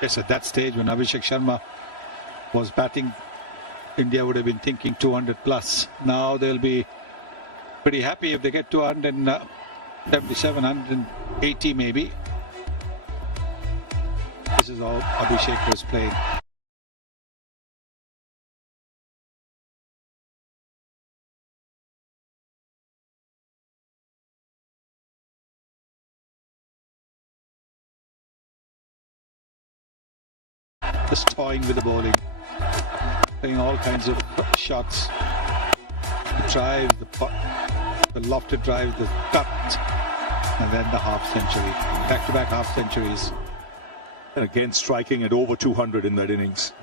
Yes, at that stage when Abhishek Sharma was batting, India would have been thinking 200 plus. Now they'll be pretty happy if they get to 177, 180 maybe. This is how Abhishek was playing. Just toying with the bowling, playing all kinds of shots, the drive, the lofted drive, the cut, and then the half century, back-to-back half centuries. And again, striking at over 200 in that innings.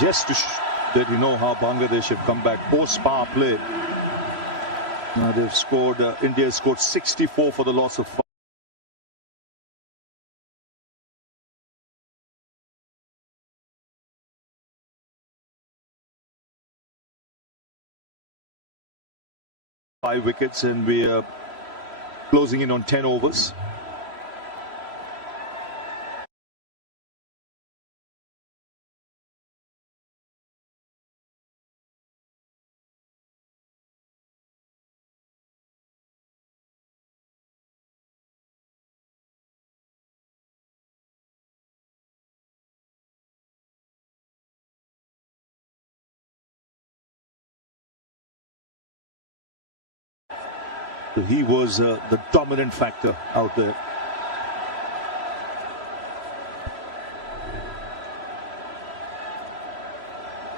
Just to let you know how Bangladesh have come back post power play. Now they've scored, India has scored 64 for the loss of 5. Five wickets, and we are closing in on 10 overs. He was the dominant factor out there.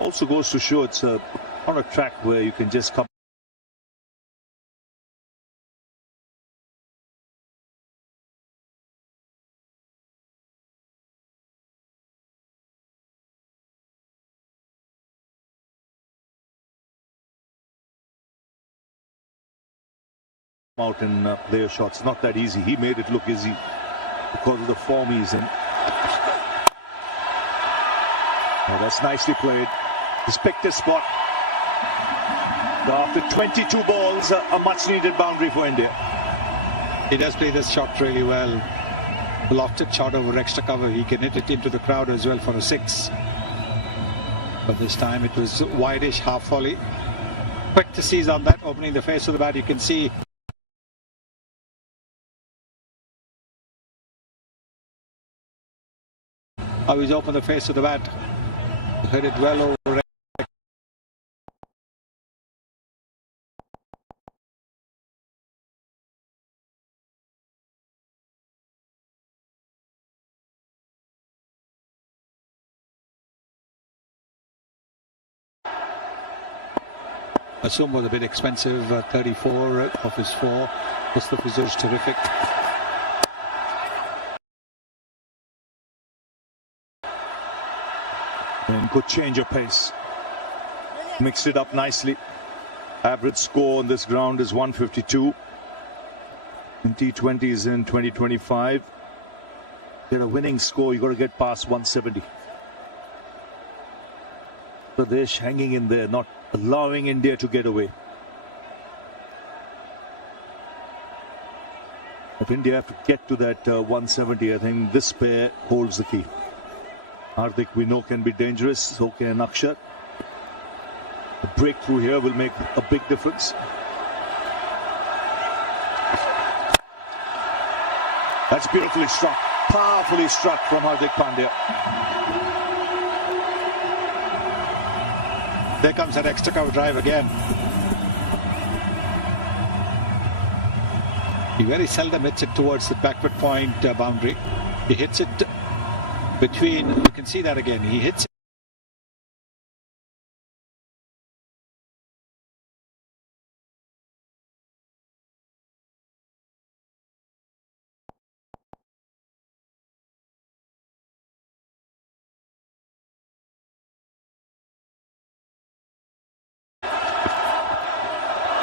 Also goes to show it's not a track where you can just come. Out and play a shot. It's not that easy. He made it look easy because of the form he's in. Oh, that's nicely played. He's picked his spot. After 22 balls, a much needed boundary for India. He does play this shot really well. Lofted shot over extra cover. He can hit it into the crowd as well for a 6. But this time it was wideish, half volley. Quick to seize on that, opening the face of the bat. You can see how he's opened the face of the bat. Hit it well over. Assume was a bit expensive, 34 of his 4. Mustafiz is terrific. And good change of pace. Mixed it up nicely. Average score on this ground is 152. In T20s in 2025. Get a winning score, you got to get past 170. Pradesh hanging in there, not allowing India to get away. If India have to get to that 170, I think this pair holds the key. Hardik, we know, can be dangerous, so can Akshar. The breakthrough here will make a big difference. That's beautifully struck, powerfully struck from Hardik Pandya. There comes that extra cover drive again. He very seldom hits it towards the backward point boundary. He hits it between, you can see that again, he hits it.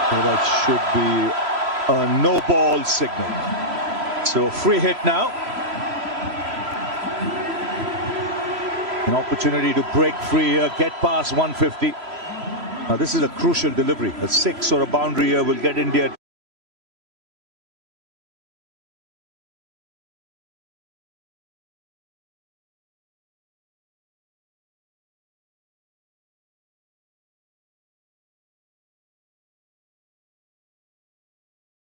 So that should be a no ball signal. So free hit now. An opportunity to break free here, get past 150. Now this is a crucial delivery. A 6 or a boundary here will get India.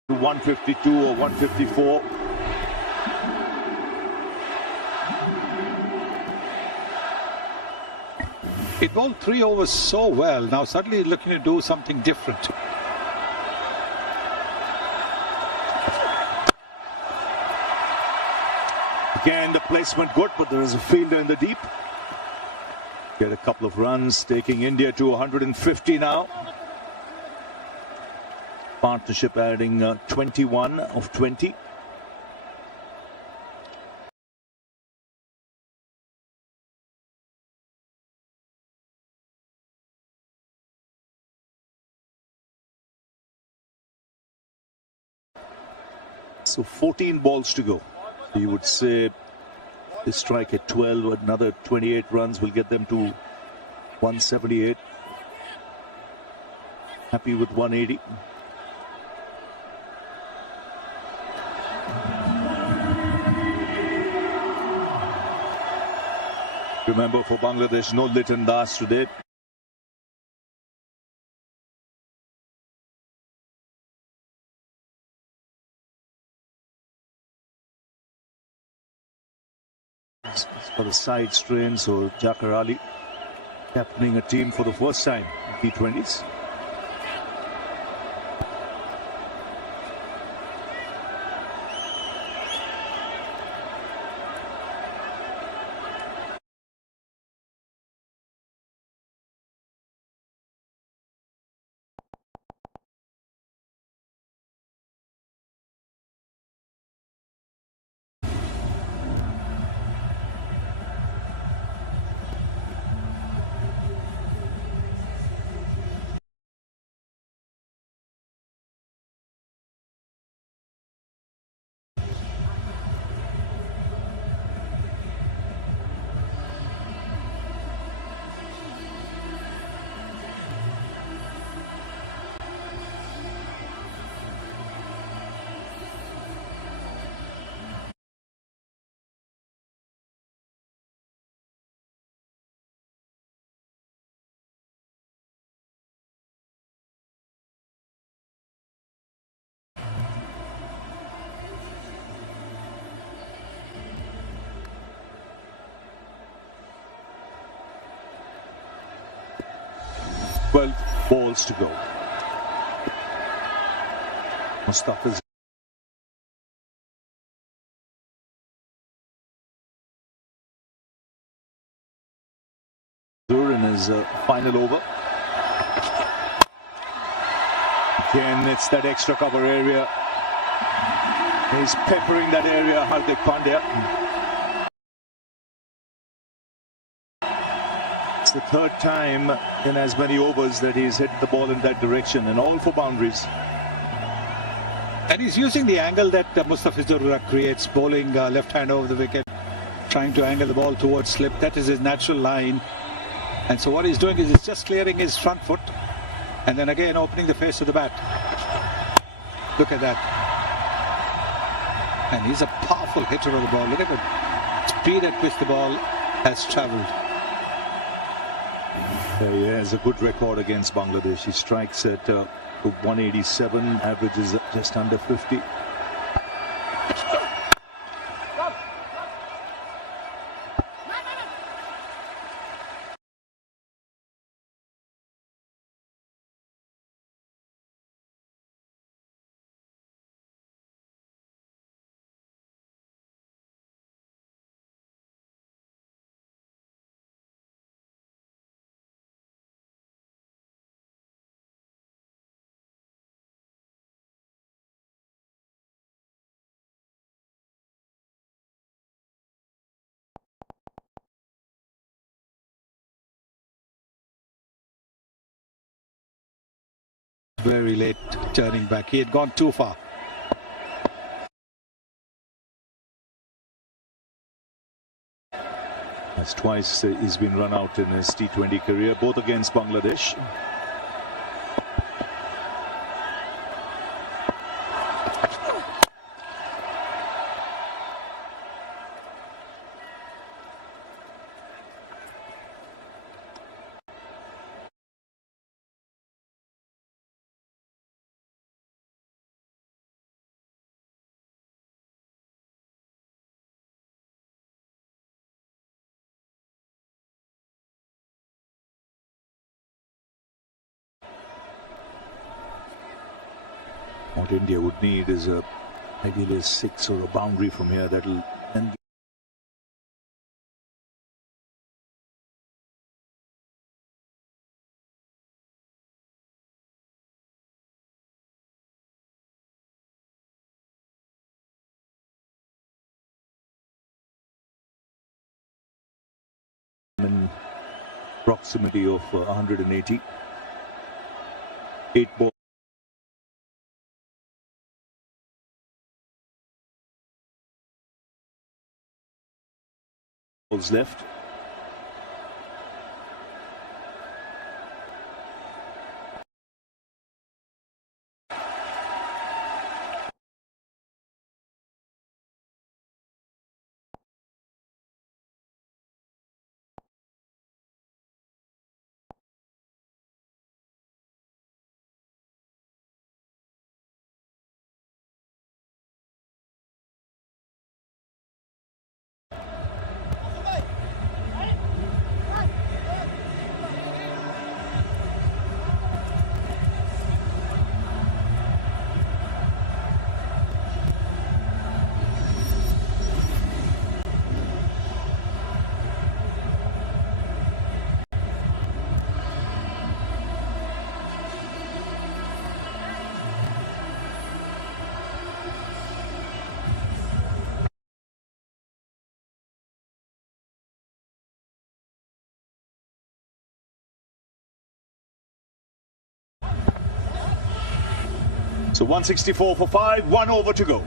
To 152 or 154. He bowled 3 overs so well. Now suddenly he's looking to do something different. Again, the placement good, but there is a fielder in the deep. Get a couple of runs, taking India to 150 now. Partnership adding 21 of 20. So 14 balls to go. You would say they strike at 12, another 28 runs will get them to 178. Happy with 180. Remember, for Bangladesh, no Liton Das today. For the side strain, so Jakar Ali captaining a team for the first time in T20s. Balls to go. Mustafa's in his final over. Again, it's that extra cover area. He's peppering that area, Hardik Pandya. It's the third time in as many overs that he's hit the ball in that direction, and all for boundaries. And he's using the angle that Mustafizur creates, bowling left hand over the wicket, trying to angle the ball towards slip. That is his natural line. And so what he's doing is he's just clearing his front foot and then again opening the face of the bat. Look at that. And he's a powerful hitter of the ball. Look at the speed at which the ball has travelled. He has a good record against Bangladesh. He strikes at 187, averages just under 50. Very late turning back. He had gone too far. As twice he's been run out in his T20 career, both against Bangladesh. What India would need is ideally a 6 or a boundary from here that'll then in proximity of 180. 8 balls. Left. So 164 for 5, 1 over to go.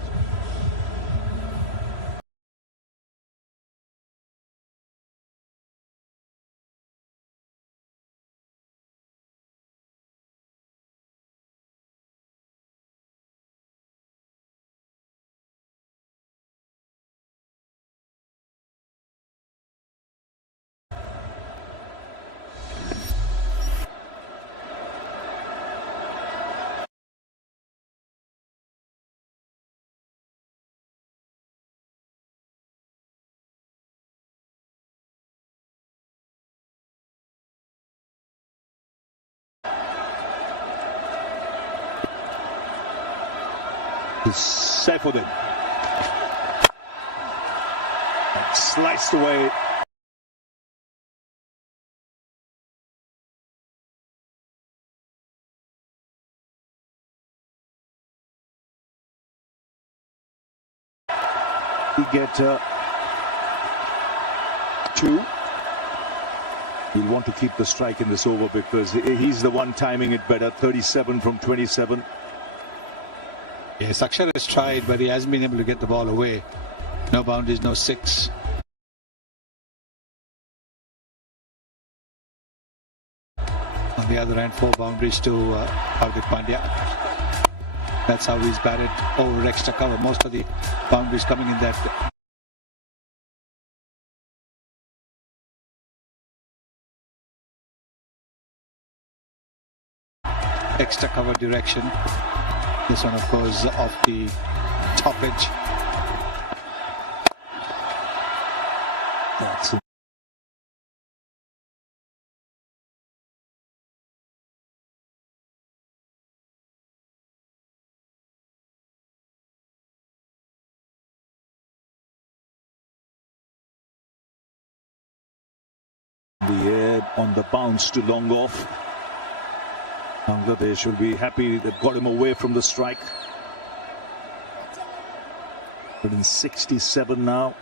Saifuddin. Sliced away. He get 2. He'll want to keep the strike in this over because he's the one timing it better. 37 from 27. Yes, Akshar has tried, but he hasn't been able to get the ball away. No boundaries, no 6. On the other hand, 4 boundaries to Hardik Pandya. That's how he's batted over extra cover. Most of the boundaries coming in that. Extra cover direction. This one, of course, off the top edge. That's it. The air on the bounce to long off. Bangladesh will be happy they've got him away from the strike. 167 now.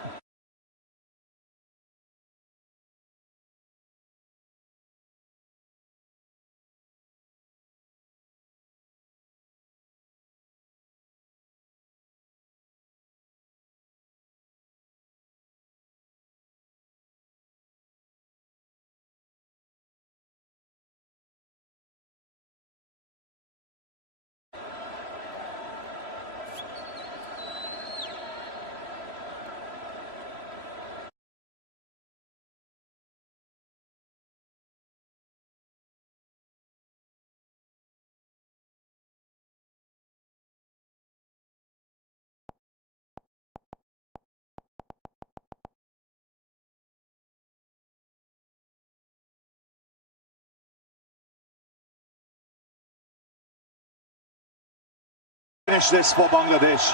finish this for Bangladesh.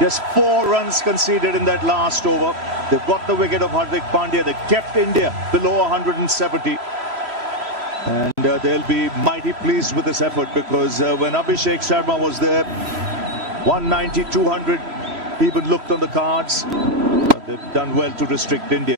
Just 4 runs conceded in that last over. They've got the wicket of Hardik Pandya. They kept India below 170. And they'll be mighty pleased with this effort, because when Abhishek Sharma was there, 190, 200 even looked on the cards. But they've done well to restrict India.